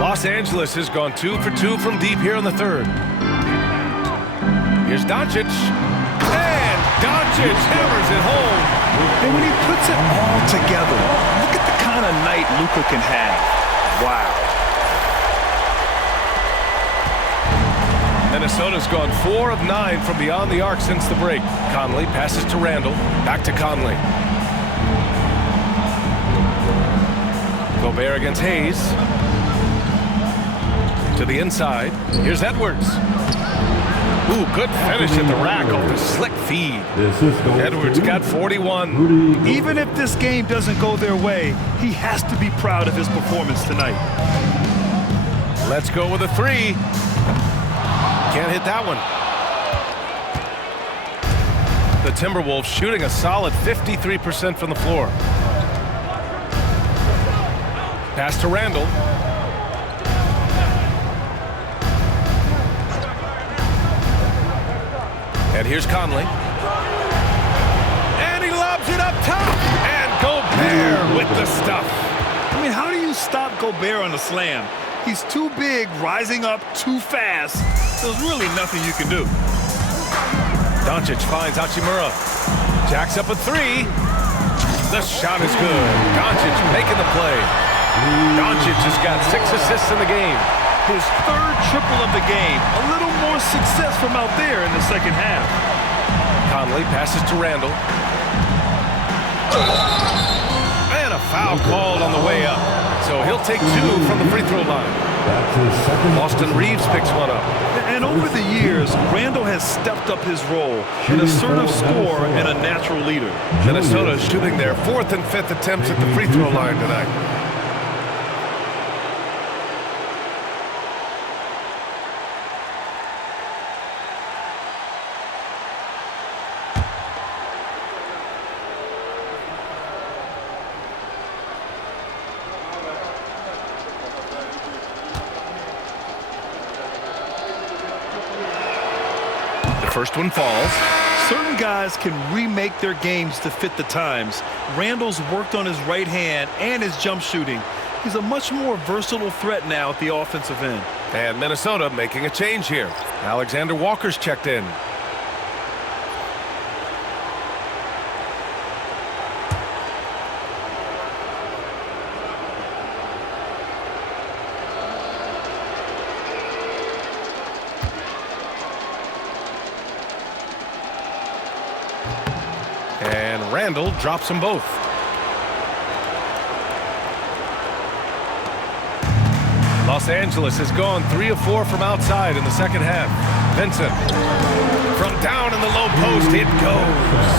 Los Angeles has gone 2 for 2 from deep here in the 3rd. Here's Doncic. And Doncic hammers it home. And when he puts it all together, look at the kind of night Luka can have. Wow. Minnesota's gone 4 of 9 from beyond the arc since the break. Conley passes to Randall. Back to Conley. Gobert against Hayes. To the inside. Here's Edwards. Ooh, good finish at the rack off the slick feed. Edwards got 41. Even if this game doesn't go their way, he has to be proud of his performance tonight. Let's go with a 3. Can't hit that one. The Timberwolves shooting a solid 53% from the floor. Pass to Randall. And here's Conley. And he lobs it up top. And Gobert with the stuff. I mean, how do you stop Gobert on a slam? He's too big, rising up too fast. There's really nothing you can do. Doncic finds Hachimura. Jacks up a 3. The shot is good. Doncic making the play. Doncic has got 6 assists in the game. His 3rd triple of the game. A little more success from out there in the second half. Conley passes to Randall. And a foul called on the way up. So he'll take 2 from the free throw line. Austin Reeves picks one up. And over the years, Randall has stepped up his role, an assertive scorer and a natural leader. Minnesota shooting their 4th and 5th attempts at the free throw line tonight. First one falls. Certain guys can remake their games to fit the times. Randall's worked on his right hand and his jump shooting. He's a much more versatile threat now at the offensive end. And Minnesota making a change here. Alexander Walker's checked in. And Randall drops them both. Los Angeles has gone 3 of 4 from outside in the second half. Vincent from down in the low post, it goes.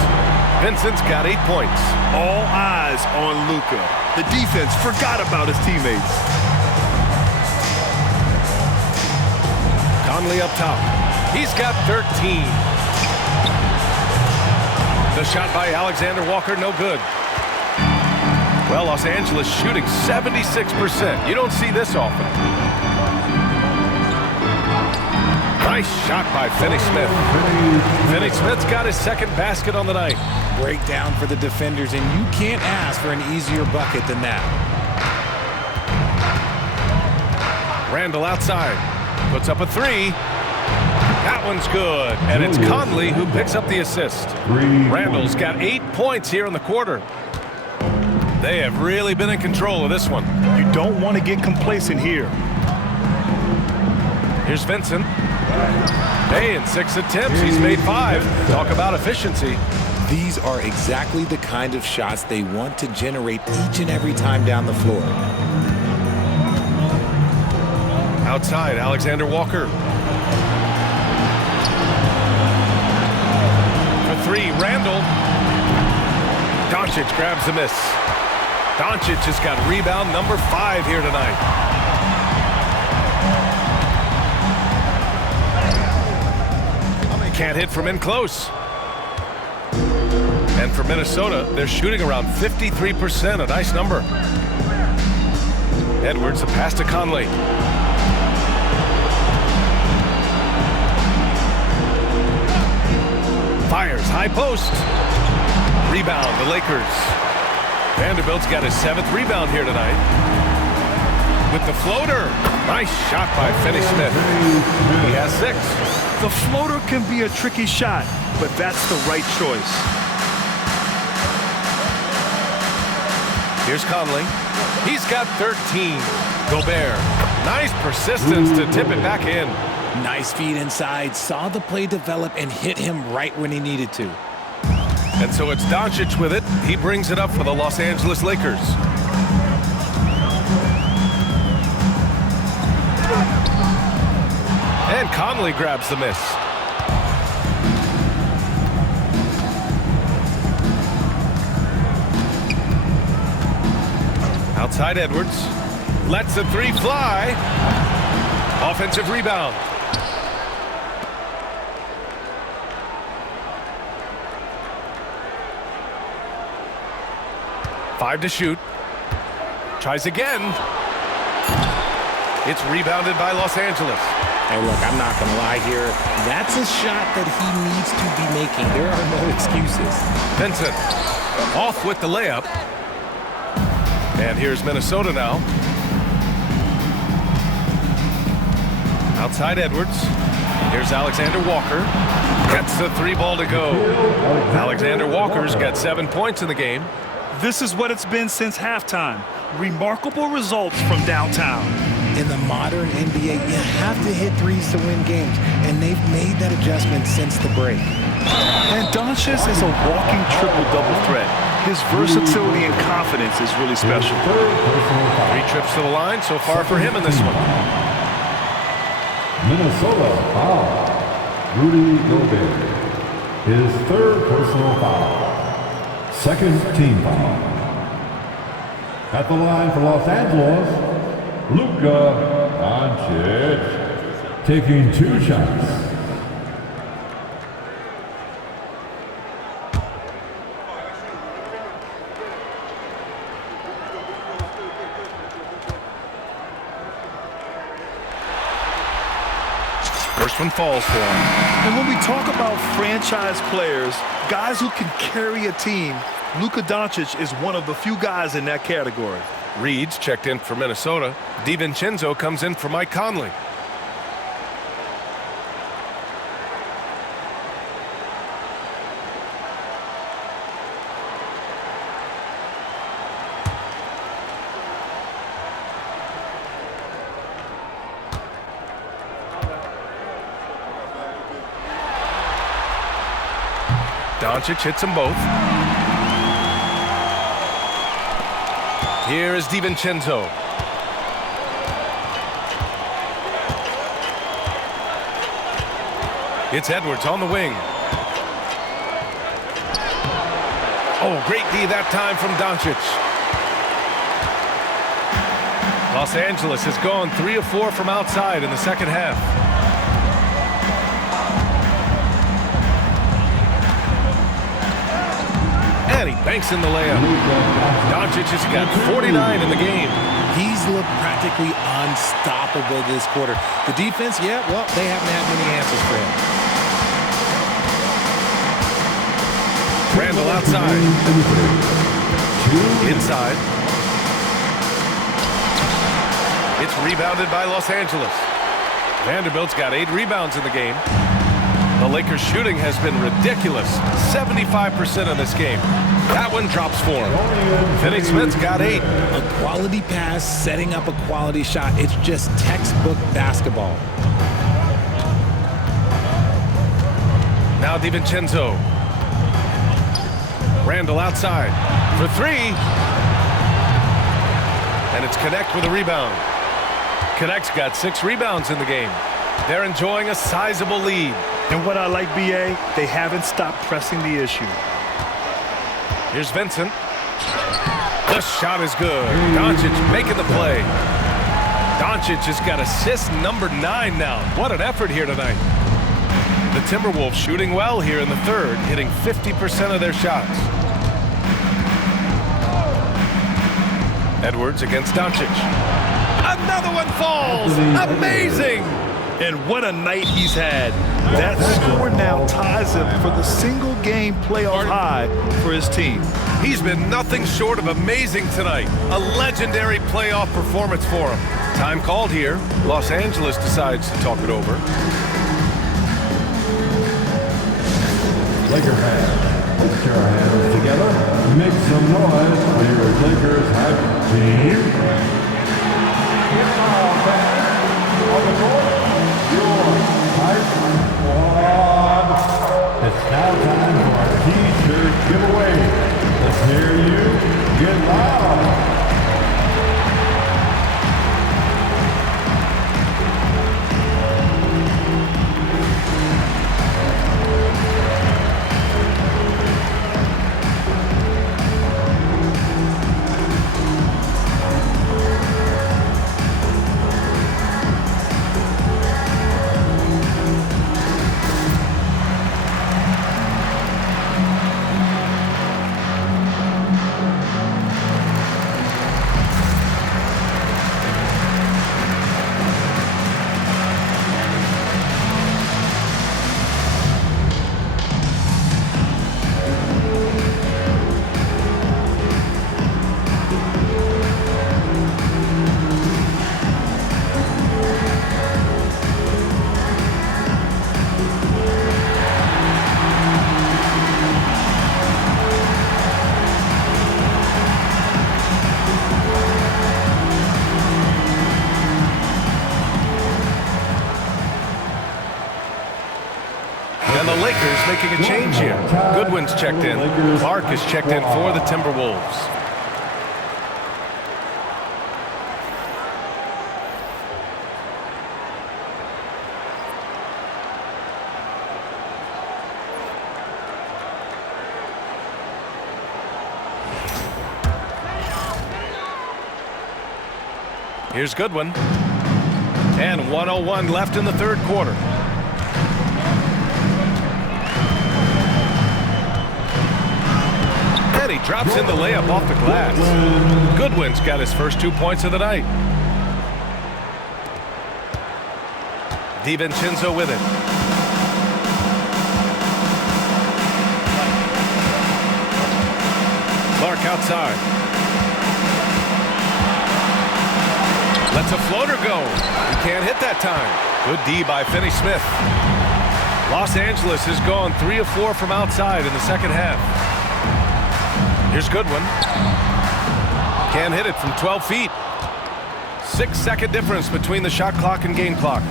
Vincent's got 8 points. All eyes on Luka. The defense forgot about his teammates. Conley up top. He's got 13. The shot by Alexander Walker, no good. Well, Los Angeles shooting 76%. You don't see this often. Nice shot by Finney Smith. Finney Smith's got his second basket on the night. Breakdown for the defenders, and you can't ask for an easier bucket than that. Randall outside. Puts up a 3. That one's good. And it's Conley who picks up the assist. Randall's got 8 points here in the quarter. They have really been in control of this one. You don't want to get complacent here. Here's Vincent. Hey, in 6 attempts, he's made 5. Talk about efficiency. These are exactly the kind of shots they want to generate each and every time down the floor. Outside, Alexander Walker. For 3, Randall. Doncic grabs the miss. Doncic has got rebound number 5 here tonight. Can't hit from in close. And for Minnesota, they're shooting around 53%, a nice number. Edwards, a pass to Conley. Fires, high post. Rebound, the Lakers. Vanderbilt's got his 7th rebound here tonight. With the floater. Nice shot by Finney Smith. He has 6. The floater can be a tricky shot, but that's the right choice. Here's Conley. He's got 13. Gobert. Nice persistence to tip it back in. Nice feed inside. Saw the play develop and hit him right when he needed to. And so it's Doncic with it. He brings it up for the Los Angeles Lakers. And Conley grabs the miss. Outside Edwards. Lets the 3 fly. Offensive rebound. Five to shoot. Tries again. It's rebounded by Los Angeles. Hey, look, I'm not going to lie here. That's a shot that he needs to be making. There are no excuses. Vincent off with the layup. And here's Minnesota now. Outside Edwards. Here's Alexander Walker. Gets the 3 ball to go. Alexander Walker's got 7 points in the game. This is what it's been since halftime. Remarkable results from downtown. In the modern NBA, you have to hit threes to win games, and they've made that adjustment since the break. And Doncic is a walking triple-double threat. His versatility and confidence is really special. 3 trips to the line so far for him in this one. Minnesota foul. Rudy Gobert. His 3rd personal foul. 2nd team foul. At the line for Los Angeles, Luka Doncic taking 2 shots. First First one falls for him. And when we talk about franchise players, guys who can carry a team, Luka Doncic is one of the few guys in that category. Reed's checked in for Minnesota. DiVincenzo comes in for Mike Conley. Doncic hits them both. Here is DiVincenzo. It's Edwards on the wing. Oh, great D that time from Doncic. Los Angeles has gone 3 of 4 from outside in the second half. And he banks in the layup. Doncic has got 49 in the game. He's looked practically unstoppable this quarter. The defense, yeah, well, they haven't had many answers for him. Randall outside. Inside. It's rebounded by Los Angeles. Vanderbilt's got 8 rebounds in the game. The Lakers' shooting has been ridiculous. 75% in this game. That one drops for him. Finney-Smith's got 8. A quality pass, setting up a quality shot. It's just textbook basketball. Now DiVincenzo. Randall outside for 3. And it's Connect with a rebound. Connect's got 6 rebounds in the game. They're enjoying a sizable lead. And what I like, B.A., they haven't stopped pressing the issue. Here's Vincent. The shot is good. Doncic making the play. Doncic has got assist number 9 now. What an effort here tonight. The Timberwolves shooting well here in the third, hitting 50% of their shots. Edwards against Doncic. Another one falls. Amazing. And what a night he's had. That score now ties him for the single-game playoff high for his team. He's been nothing short of amazing tonight. A legendary playoff performance for him. Time called here. Los Angeles decides to talk it over. Laker fans, let's put our hands together. Make some noise for your Lakers hype team. Now, fans, on the court, your hype squad. It's now time for our T-shirt giveaway. Let's hear you get loud. And the Lakers making a change here. Goodwin's checked in. Clark is checked in for the Timberwolves. Here's Goodwin. And 1:01 left in the third quarter. And he drops in the layup off the glass. Goodwin's got his first 2 points of the night. DiVincenzo with it. Clark outside. Lets a floater go. He can't hit that time. Good D by Finney-Smith. Los Angeles has gone 3 of 4 from outside in the second half. Here's Goodwin. Can't hit it from 12 feet. 6-second difference between the shot clock and game clock.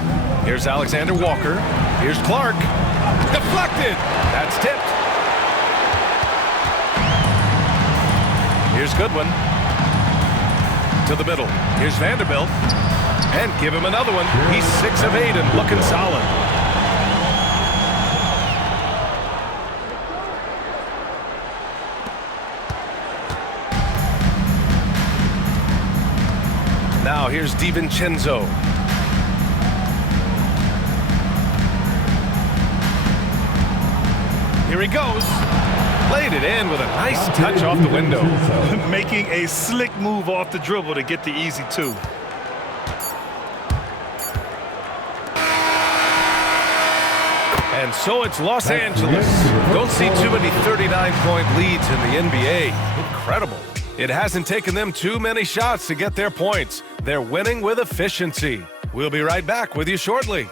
Here's Alexander Walker. Here's Clark. Deflected. That's tipped. Here's Goodwin. To the middle. Here's Vanderbilt. And give him another one. He's 6 of 8 and looking solid. Now here's DiVincenzo. Here he goes. Played it in with a nice touch off the window. Making a slick move off the dribble to get the easy 2. And so it's Los Angeles. Don't see too many 39-point leads in the NBA. Incredible. It hasn't taken them too many shots to get their points. They're winning with efficiency. We'll be right back with you shortly.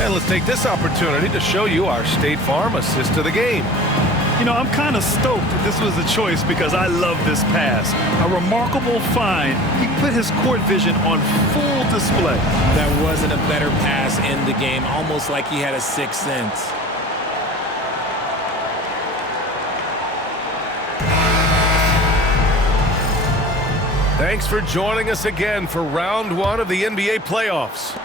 And let's take this opportunity to show you our State Farm assist to the game. You know, I'm kind of stoked that this was a choice because I love this pass. A remarkable find. He put his court vision on full display. That wasn't a better pass in the game, almost like he had a sixth sense. Thanks for joining us again for round 1 of the NBA playoffs.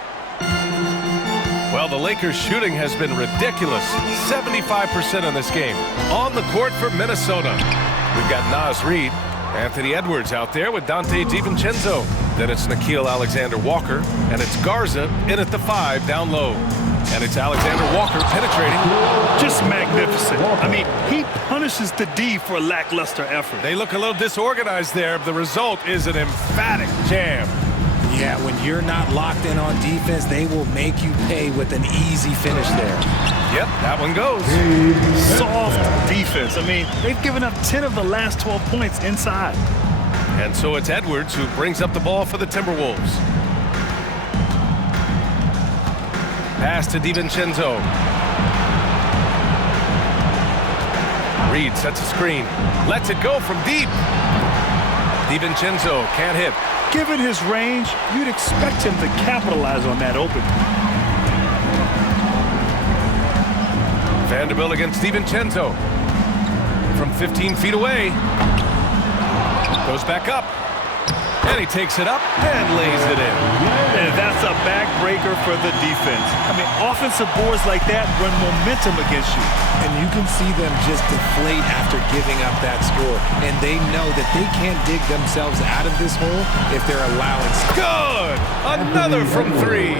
Well, the Lakers' shooting has been ridiculous. 75% in this game. On the court for Minnesota. We've got Naz Reid, Anthony Edwards out there with Dante DiVincenzo. Then it's Nickeil Alexander-Walker, and it's Garza in at the 5 down low. And it's Alexander Walker penetrating. Just magnificent. I mean, he punishes the D for a lackluster effort. They look a little disorganized there. The result is an emphatic jam. Yeah, when you're not locked in on defense, they will make you pay with an easy finish there. Yep, that one goes. Soft defense. I mean, they've given up 10 of the last 12 points inside. And so it's Edwards who brings up the ball for the Timberwolves. Pass to DiVincenzo. Reid sets a screen. Lets it go from deep. DiVincenzo can't hit. Given his range, you'd expect him to capitalize on that opening. Vanderbilt against DiVincenzo. From 15 feet away. Goes back up. And he takes it up and lays it in. And that's a backbreaker for the defense. I mean, offensive boards like that run momentum against you. And you can see them just deflate after giving up that score. And they know that they can't dig themselves out of this hole if they're allowing. Good! Another from 3.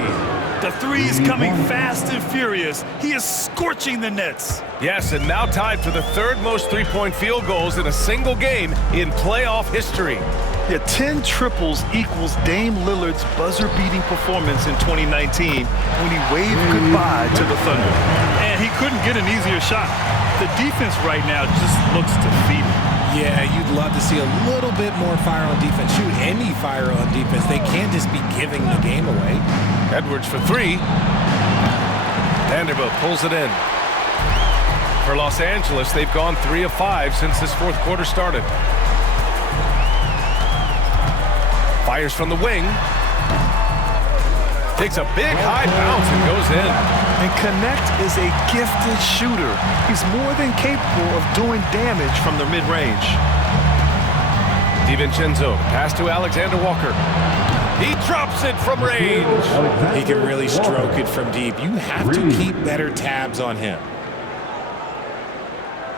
The 3 is coming fast and furious. He is scorching the nets. Yes, and now tied for the 3rd most three-point field goals in a single game in playoff history. Yeah, 10 triples equals Dame Lillard's buzzer-beating performance in 2019 when he waved goodbye to the Thunder. And he couldn't get an easier shot. The defense right now just looks defeated. Yeah, you'd love to see a little bit more fire on defense. Shoot any fire on defense. They can't just be giving the game away. Edwards for 3. Vanderbilt pulls it in. For Los Angeles, they've gone 3 of 5 since this 4th quarter started. Fires from the wing. Takes a big high bounce and goes in. And Connect is a gifted shooter. He's more than capable of doing damage from the mid-range. DiVincenzo, pass to Alexander Walker. He drops it from range. He can really stroke it from deep. You have to keep better tabs on him.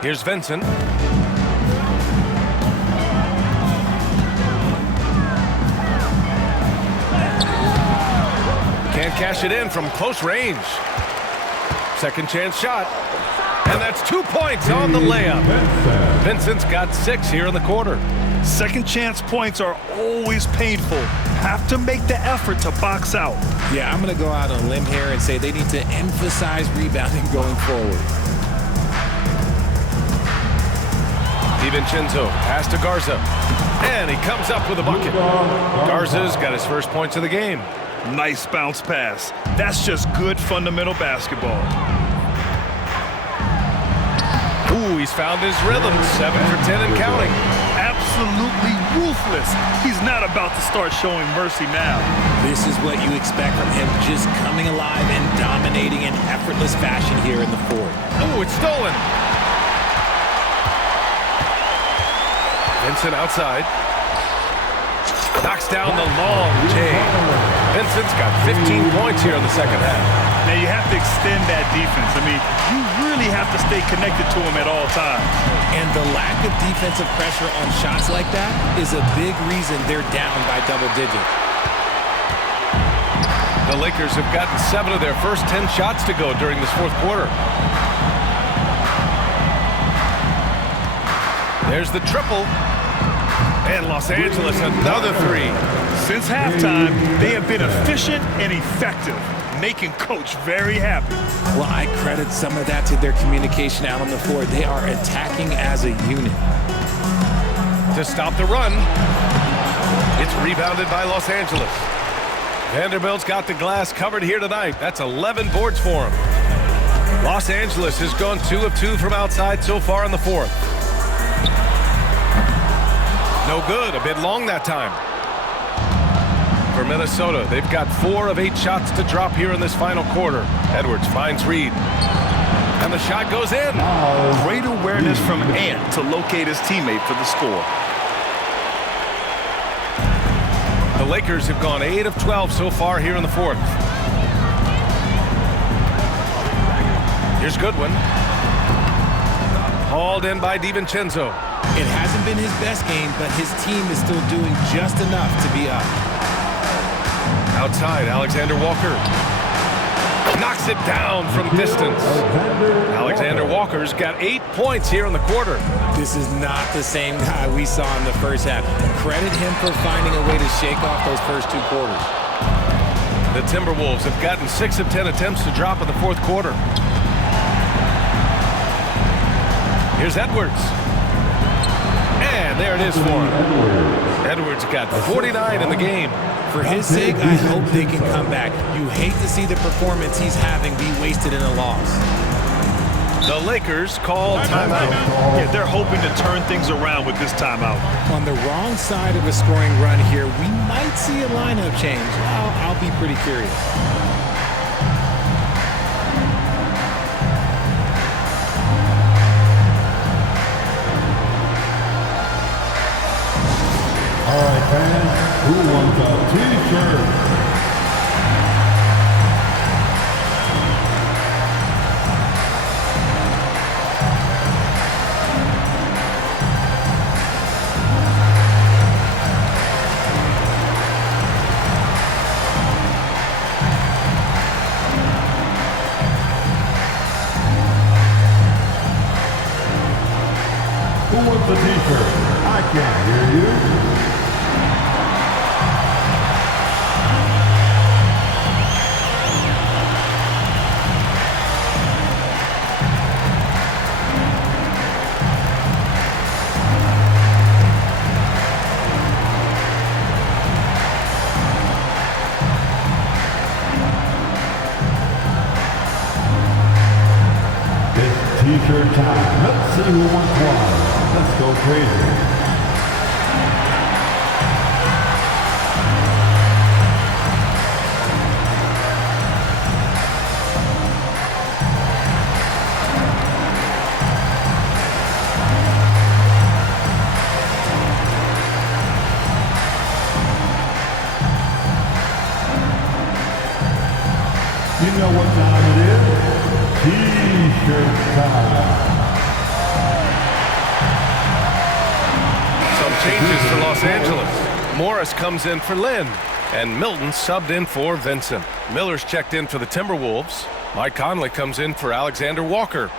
Here's Vincent. cash it in from close range. Second chance shot. And that's 2 points on the layup. Vincent's got 6 here in the quarter. Second chance points are always painful. Have to make the effort to box out. Yeah, I'm going to go out on a limb here and say they need to emphasize rebounding going forward. DiVincenzo, pass to Garza. And he comes up with a bucket. Garza's got his first points of the game. Nice bounce pass. That's just good fundamental basketball. Ooh, he's found his rhythm. 7 for 10 and counting. Absolutely ruthless. He's not about to start showing mercy now. This is what you expect from him, just coming alive and dominating in effortless fashion here in the fourth. Ooh, it's stolen. Vincent outside. Knocks down the long J. Vincent's got 15 points here in the second half. Now you have to extend that defense. I mean, you really have to stay connected to him at all times. And the lack of defensive pressure on shots like that is a big reason they're down by double digits. The Lakers have gotten 7 of their first 10 shots to go during this fourth quarter. There's the triple. And Los Angeles, another 3. Since halftime, they have been efficient and effective, making Coach very happy. Well, I credit some of that to their communication out on the floor. They are attacking as a unit. To stop the run, it's rebounded by Los Angeles. Vanderbilt's got the glass covered here tonight. That's 11 boards for him. Los Angeles has gone 2 of 2 from outside so far in the fourth. No good, a bit long that time. For Minnesota, they've got 4 of 8 shots to drop here in this final quarter. Edwards finds Reed. And the shot goes in. Great awareness from Ant to locate his teammate for the score. The Lakers have gone 8 of 12 so far here in the fourth. Here's Goodwin. Hauled in by DiVincenzo. It hasn't been his best game, but his team is still doing just enough to be up. Outside, Alexander Walker. Knocks it down from distance. Alexander Walker's got 8 points here in the quarter. This is not the same guy we saw in the first half. Credit him for finding a way to shake off those first 2 quarters. The Timberwolves have gotten 6 of 10 attempts to drop in the fourth quarter. Here's Edwards. And there it is for him. Edwards got 49 in the game. For his sake, I hope they can come back. You hate to see the performance he's having be wasted in a loss. The Lakers call timeout. Yeah, they're hoping to turn things around with this timeout. On the wrong side of a scoring run here, we might see a lineup change. I'll be pretty curious. All right, fans, who wants a T-shirt? Who wants a T-shirt? I can't hear you. T-shirt time. Let's see who wants one. Let's go crazy. You know what time it is? T-shirt time. Some changes for Los Angeles. Morris comes in for Lynn. And Milton subbed in for Vincent. Miller's checked in for the Timberwolves. Mike Conley comes in for Alexander Walker.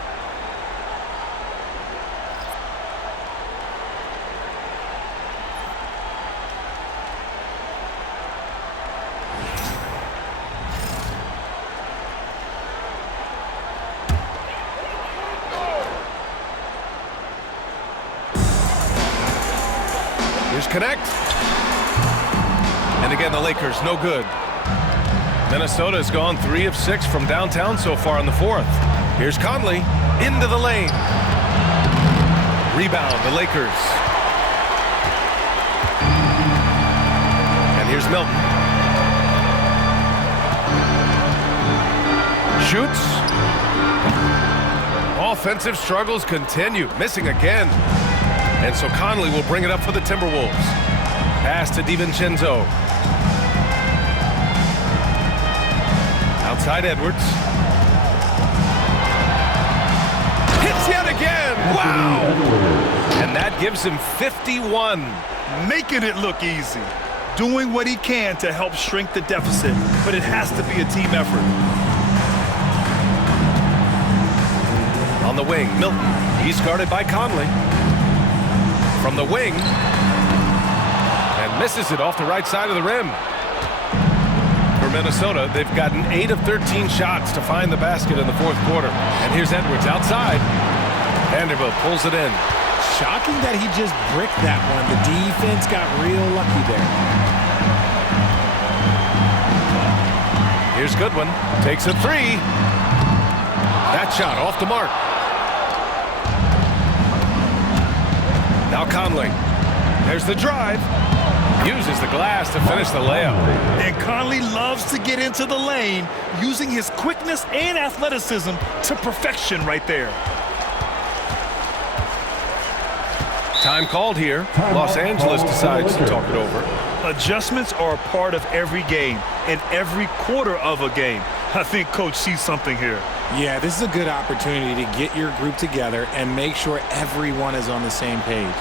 Here's connect. And again, the Lakers, no good. Minnesota has gone 3 of 6 from downtown so far in the fourth. Here's Conley into the lane. Rebound, the Lakers. And here's Milton. Shoots. Offensive struggles continue, missing again. And so Conley will bring it up for the Timberwolves. Pass to DiVincenzo. Outside Edwards. Hits yet again. Wow! And that gives him 51. Making it look easy. Doing what he can to help shrink the deficit. But it has to be a team effort. On the wing, Milton. He's guarded by Conley. From the wing. And misses it off the right side of the rim. For Minnesota, they've gotten 8 of 13 shots to find the basket in the fourth quarter. And here's Edwards outside. Vanderbilt pulls it in. Shocking that he just bricked that one. The defense got real lucky there. Here's Goodwin. Takes a 3. That shot off the mark. Now Conley. There's the drive. Uses the glass to finish the layup. And Conley loves to get into the lane, using his quickness and athleticism to perfection right there. Time called here. Los Angeles decides to talk it over. Adjustments are a part of every game and every quarter of a game. I think Coach sees something here. Yeah, this is a good opportunity to get your group together and make sure everyone is on the same page.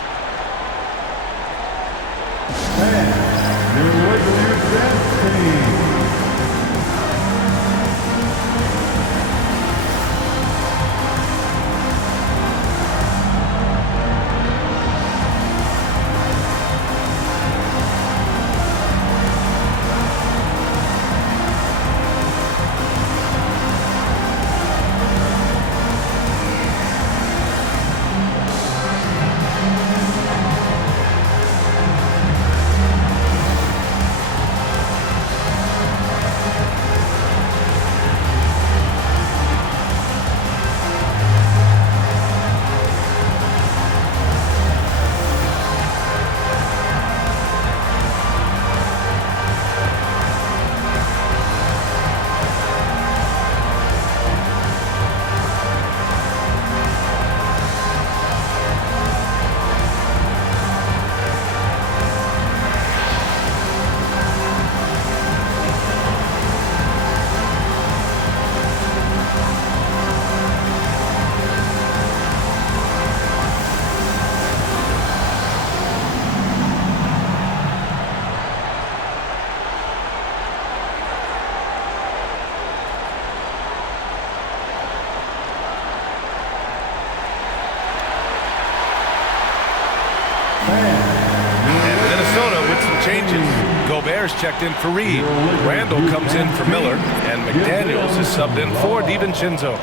And Minnesota with some changes. Gobert's checked in for Reed. Randall comes in for Miller. And McDaniels is subbed in for DiVincenzo.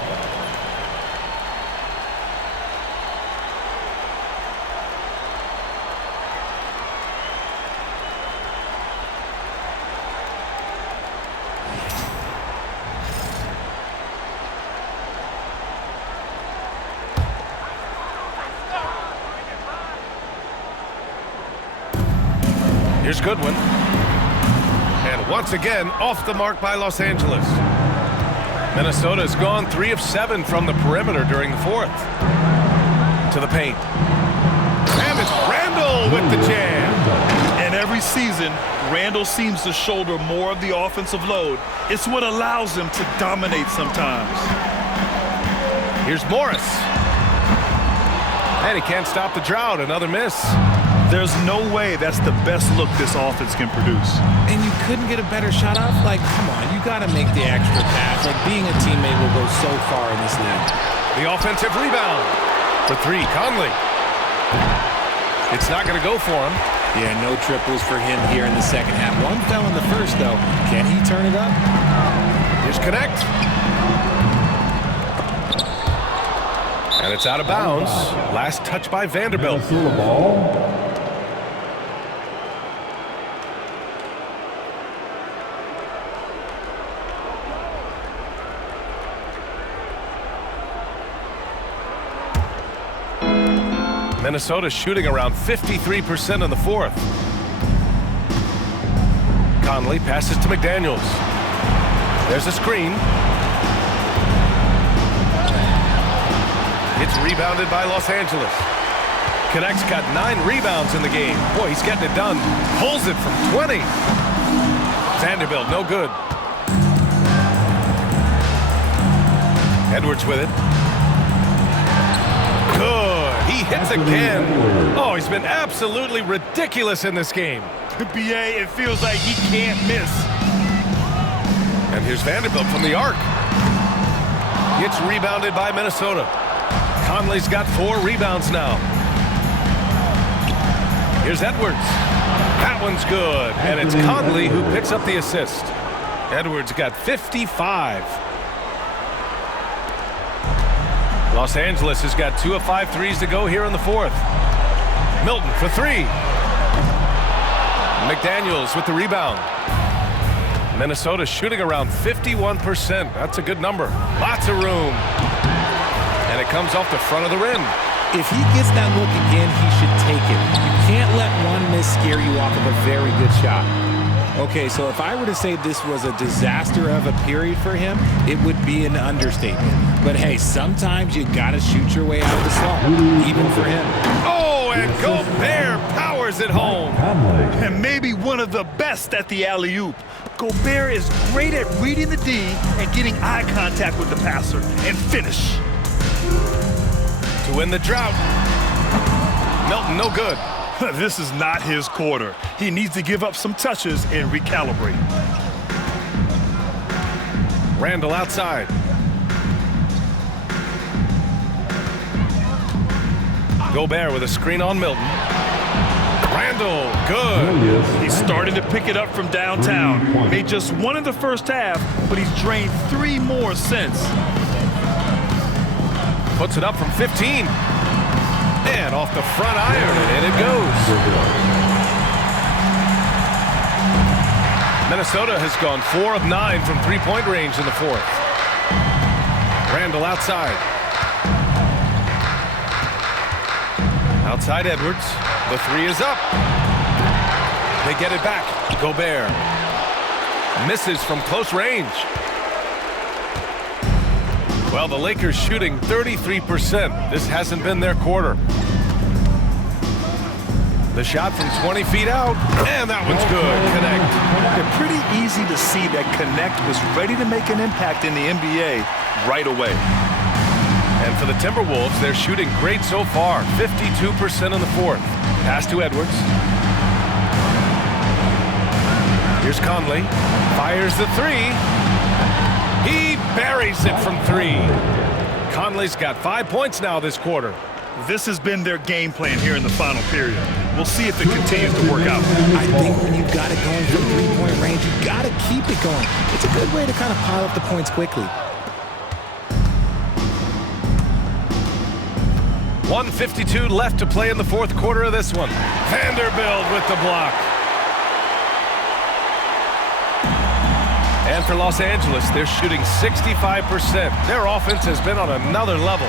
Here's Goodwin. And once again, off the mark by Los Angeles. Minnesota has gone 3 of 7 from the perimeter during the fourth. To the paint. And it's Randall with the jam. And every season, Randall seems to shoulder more of the offensive load. It's what allows him to dominate sometimes. Here's Morris. And he can't stop the drought. Another miss. There's no way that's the best look this offense can produce. And you couldn't get a better shot off? Like, come on, you got to make the extra pass. Like, being a teammate will go so far in this league. The offensive rebound. For three, Conley. It's not going to go for him. Yeah, no triples for him here in the second half. One fell in the first, though. Can he turn it up? Here's Connect. And it's out of bounds. Last touch by Vanderbilt. Minnesota shooting around 53% in the fourth. Conley passes to McDaniels. There's a screen. It's rebounded by Los Angeles. Connect's got 9 rebounds in the game. Boy, he's getting it done. Pulls it from 20. Vanderbilt, no good. Edwards with it. Good. He hits again. Oh, he's been absolutely ridiculous in this game. BA, it feels like he can't miss. And here's Vanderbilt from the arc. It's rebounded by Minnesota. Conley's got 4 rebounds now. Here's Edwards. That one's good. And it's Conley who picks up the assist. Edwards got 55. Los Angeles has got 2 of 5 threes to go here in the fourth. Milton for 3. McDaniels with the rebound. Minnesota shooting around 51%. That's a good number. Lots of room. And it comes off the front of the rim. If he gets that look again, he should take it. You can't let one miss scare you off of a very good shot. Okay, so if I were to say this was a disaster of a period for him, it would be an understatement. But hey, sometimes you gotta shoot your way out of the slump, even for him. Oh, and Gobert powers it home. And maybe one of the best at the alley-oop. Gobert is great at reading the D and getting eye contact with the passer and finish. To win the drought. Milton, no good. This is not his quarter. He needs to give up some touches and recalibrate. Randall outside. Gobert with a screen on Milton. Randall, good. He's starting to pick it up from downtown. Made just 1 in the first half, but he's drained 3 more since. Puts it up from 15. And off the front iron, and in it goes. Minnesota has gone 4 of 9 from three-point range in the fourth. Randall outside. Outside Edwards. The 3 is up. They get it back. Gobert misses from close range. Well, the Lakers shooting 33%. This hasn't been their quarter. The shot from 20 feet out, and that one's good. Connect. It's pretty easy to see that Connect was ready to make an impact in the NBA right away. And for the Timberwolves, they're shooting great so far. 52% in the fourth. Pass to Edwards. Here's Conley. Fires the 3. He buries it from 3. Conley's got 5 points now this quarter. This has been their game plan here in the final period. We'll see if it continues to work out. I think when you've got it going from three-point range, you've got to keep it going. It's a good way to kind of pile up the points quickly. 1:52 left to play in the fourth quarter of this one. Vanderbilt with the block. And for Los Angeles, they're shooting 65%. Their offense has been on another level.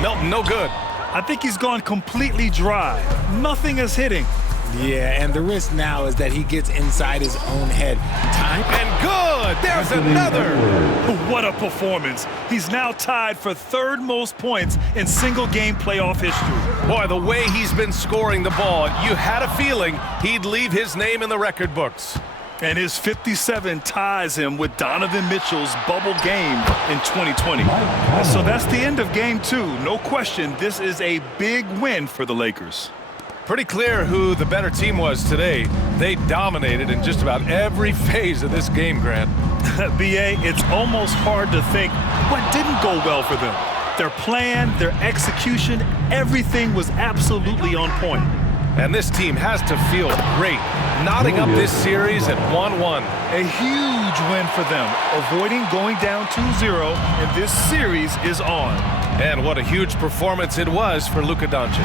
Milton, no good. I think he's gone completely dry. Nothing is hitting. Yeah, and the risk now is that he gets inside his own head. Time. And good! There's another! What a performance. He's now tied for 3rd most points in single-game playoff history. Boy, the way he's been scoring the ball, you had a feeling he'd leave his name in the record books. And his 57 ties him with Donovan Mitchell's bubble game in 2020. So that's the end of game 2. No question, this is a big win for the Lakers. Pretty clear who the better team was today. They dominated in just about every phase of this game, Grant. B.A., it's almost hard to think what didn't go well for them. Their plan, their execution, everything was absolutely on point. And this team has to feel great, knotting up this series at 1-1. A huge win for them, avoiding going down 2-0, and this series is on. And what a huge performance it was for Luka Doncic.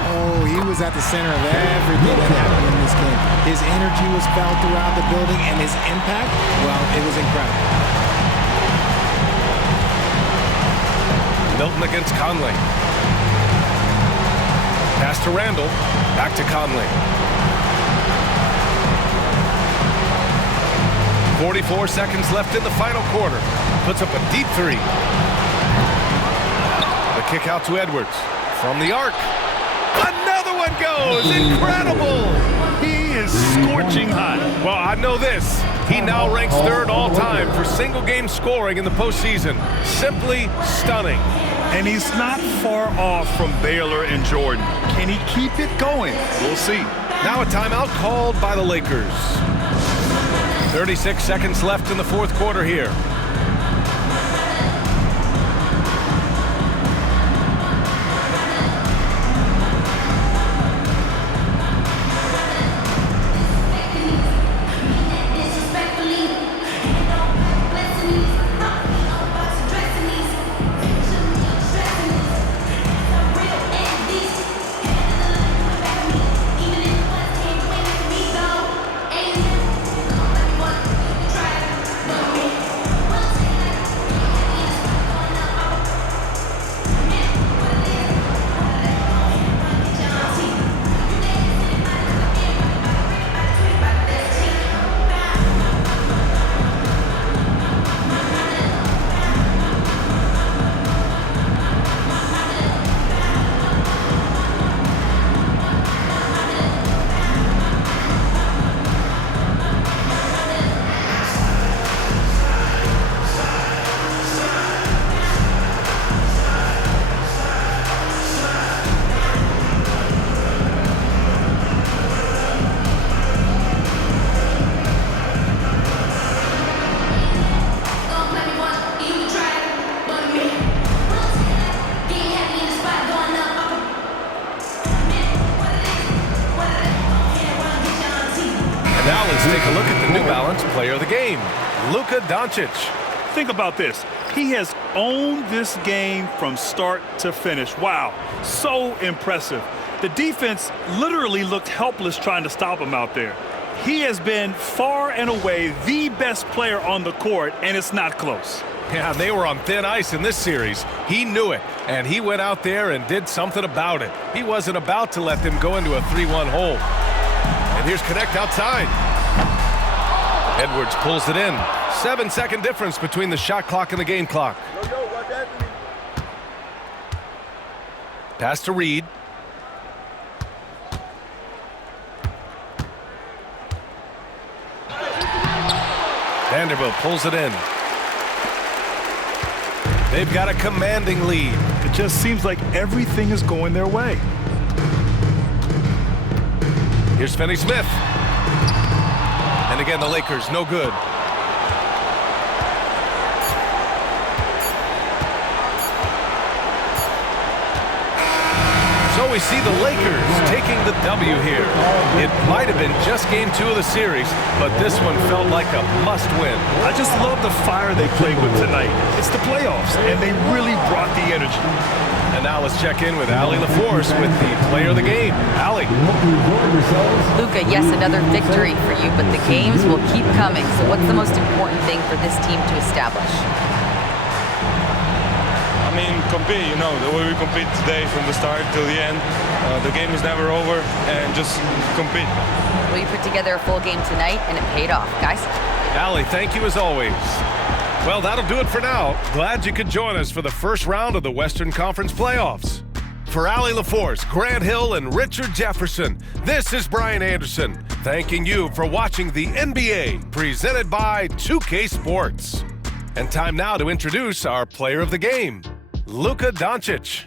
Oh, he was at the center of everything that happened in this game. His energy was felt throughout the building, and his impact, well, it was incredible. Milton against Conley. Pass to Randall. Back to Conley. 44 seconds left in the final quarter. Puts up a deep three. The kick out to Edwards. From the arc. Another one goes. Incredible. He is scorching hot. Well, I know this. He now ranks third all-time for single-game scoring in the postseason. Simply stunning. And he's not far off from Baylor and Jordan. Can he keep it going? We'll see. Now a timeout called by the Lakers. 36 seconds left in the fourth quarter here. Now let's take a look at the New Balance player of the game, Luka Doncic. Think about this. He has owned this game from start to finish. Wow, so impressive. The defense literally looked helpless trying to stop him out there. He has been far and away the best player on the court, and it's not close. Yeah, they were on thin ice in this series. He knew it, and he went out there and did something about it. He wasn't about to let them go into a 3-1 hole. And here's Connect outside. Edwards pulls it in. 7-second difference between the shot clock and the game clock. Pass to Reed. Vanderbilt pulls it in. They've got a commanding lead. It just seems like everything is going their way. Here's Finney-Smith. And again, the Lakers, no good. So we see the Lakers taking the W here. It might have been just game 2 of the series, but this one felt like a must-win. I just love the fire they played with tonight. It's the playoffs, and they really brought the energy. And now let's check in with Allie LaForce with the player of the game. Allie. Luka, yes, another victory for you, but the games will keep coming. So what's the most important thing for this team to establish? I mean, compete, you know, the way we compete today from the start till the end. The game is never over, and just compete. Well, you put together a full game tonight, and it paid off. Guys? Allie, thank you as always. Well, that'll do it for now. Glad you could join us for the first round of the Western Conference playoffs. For Allie LaForce, Grant Hill, and Richard Jefferson, this is Brian Anderson, thanking you for watching the NBA, presented by 2K Sports. And time now to introduce our player of the game, Luka Doncic.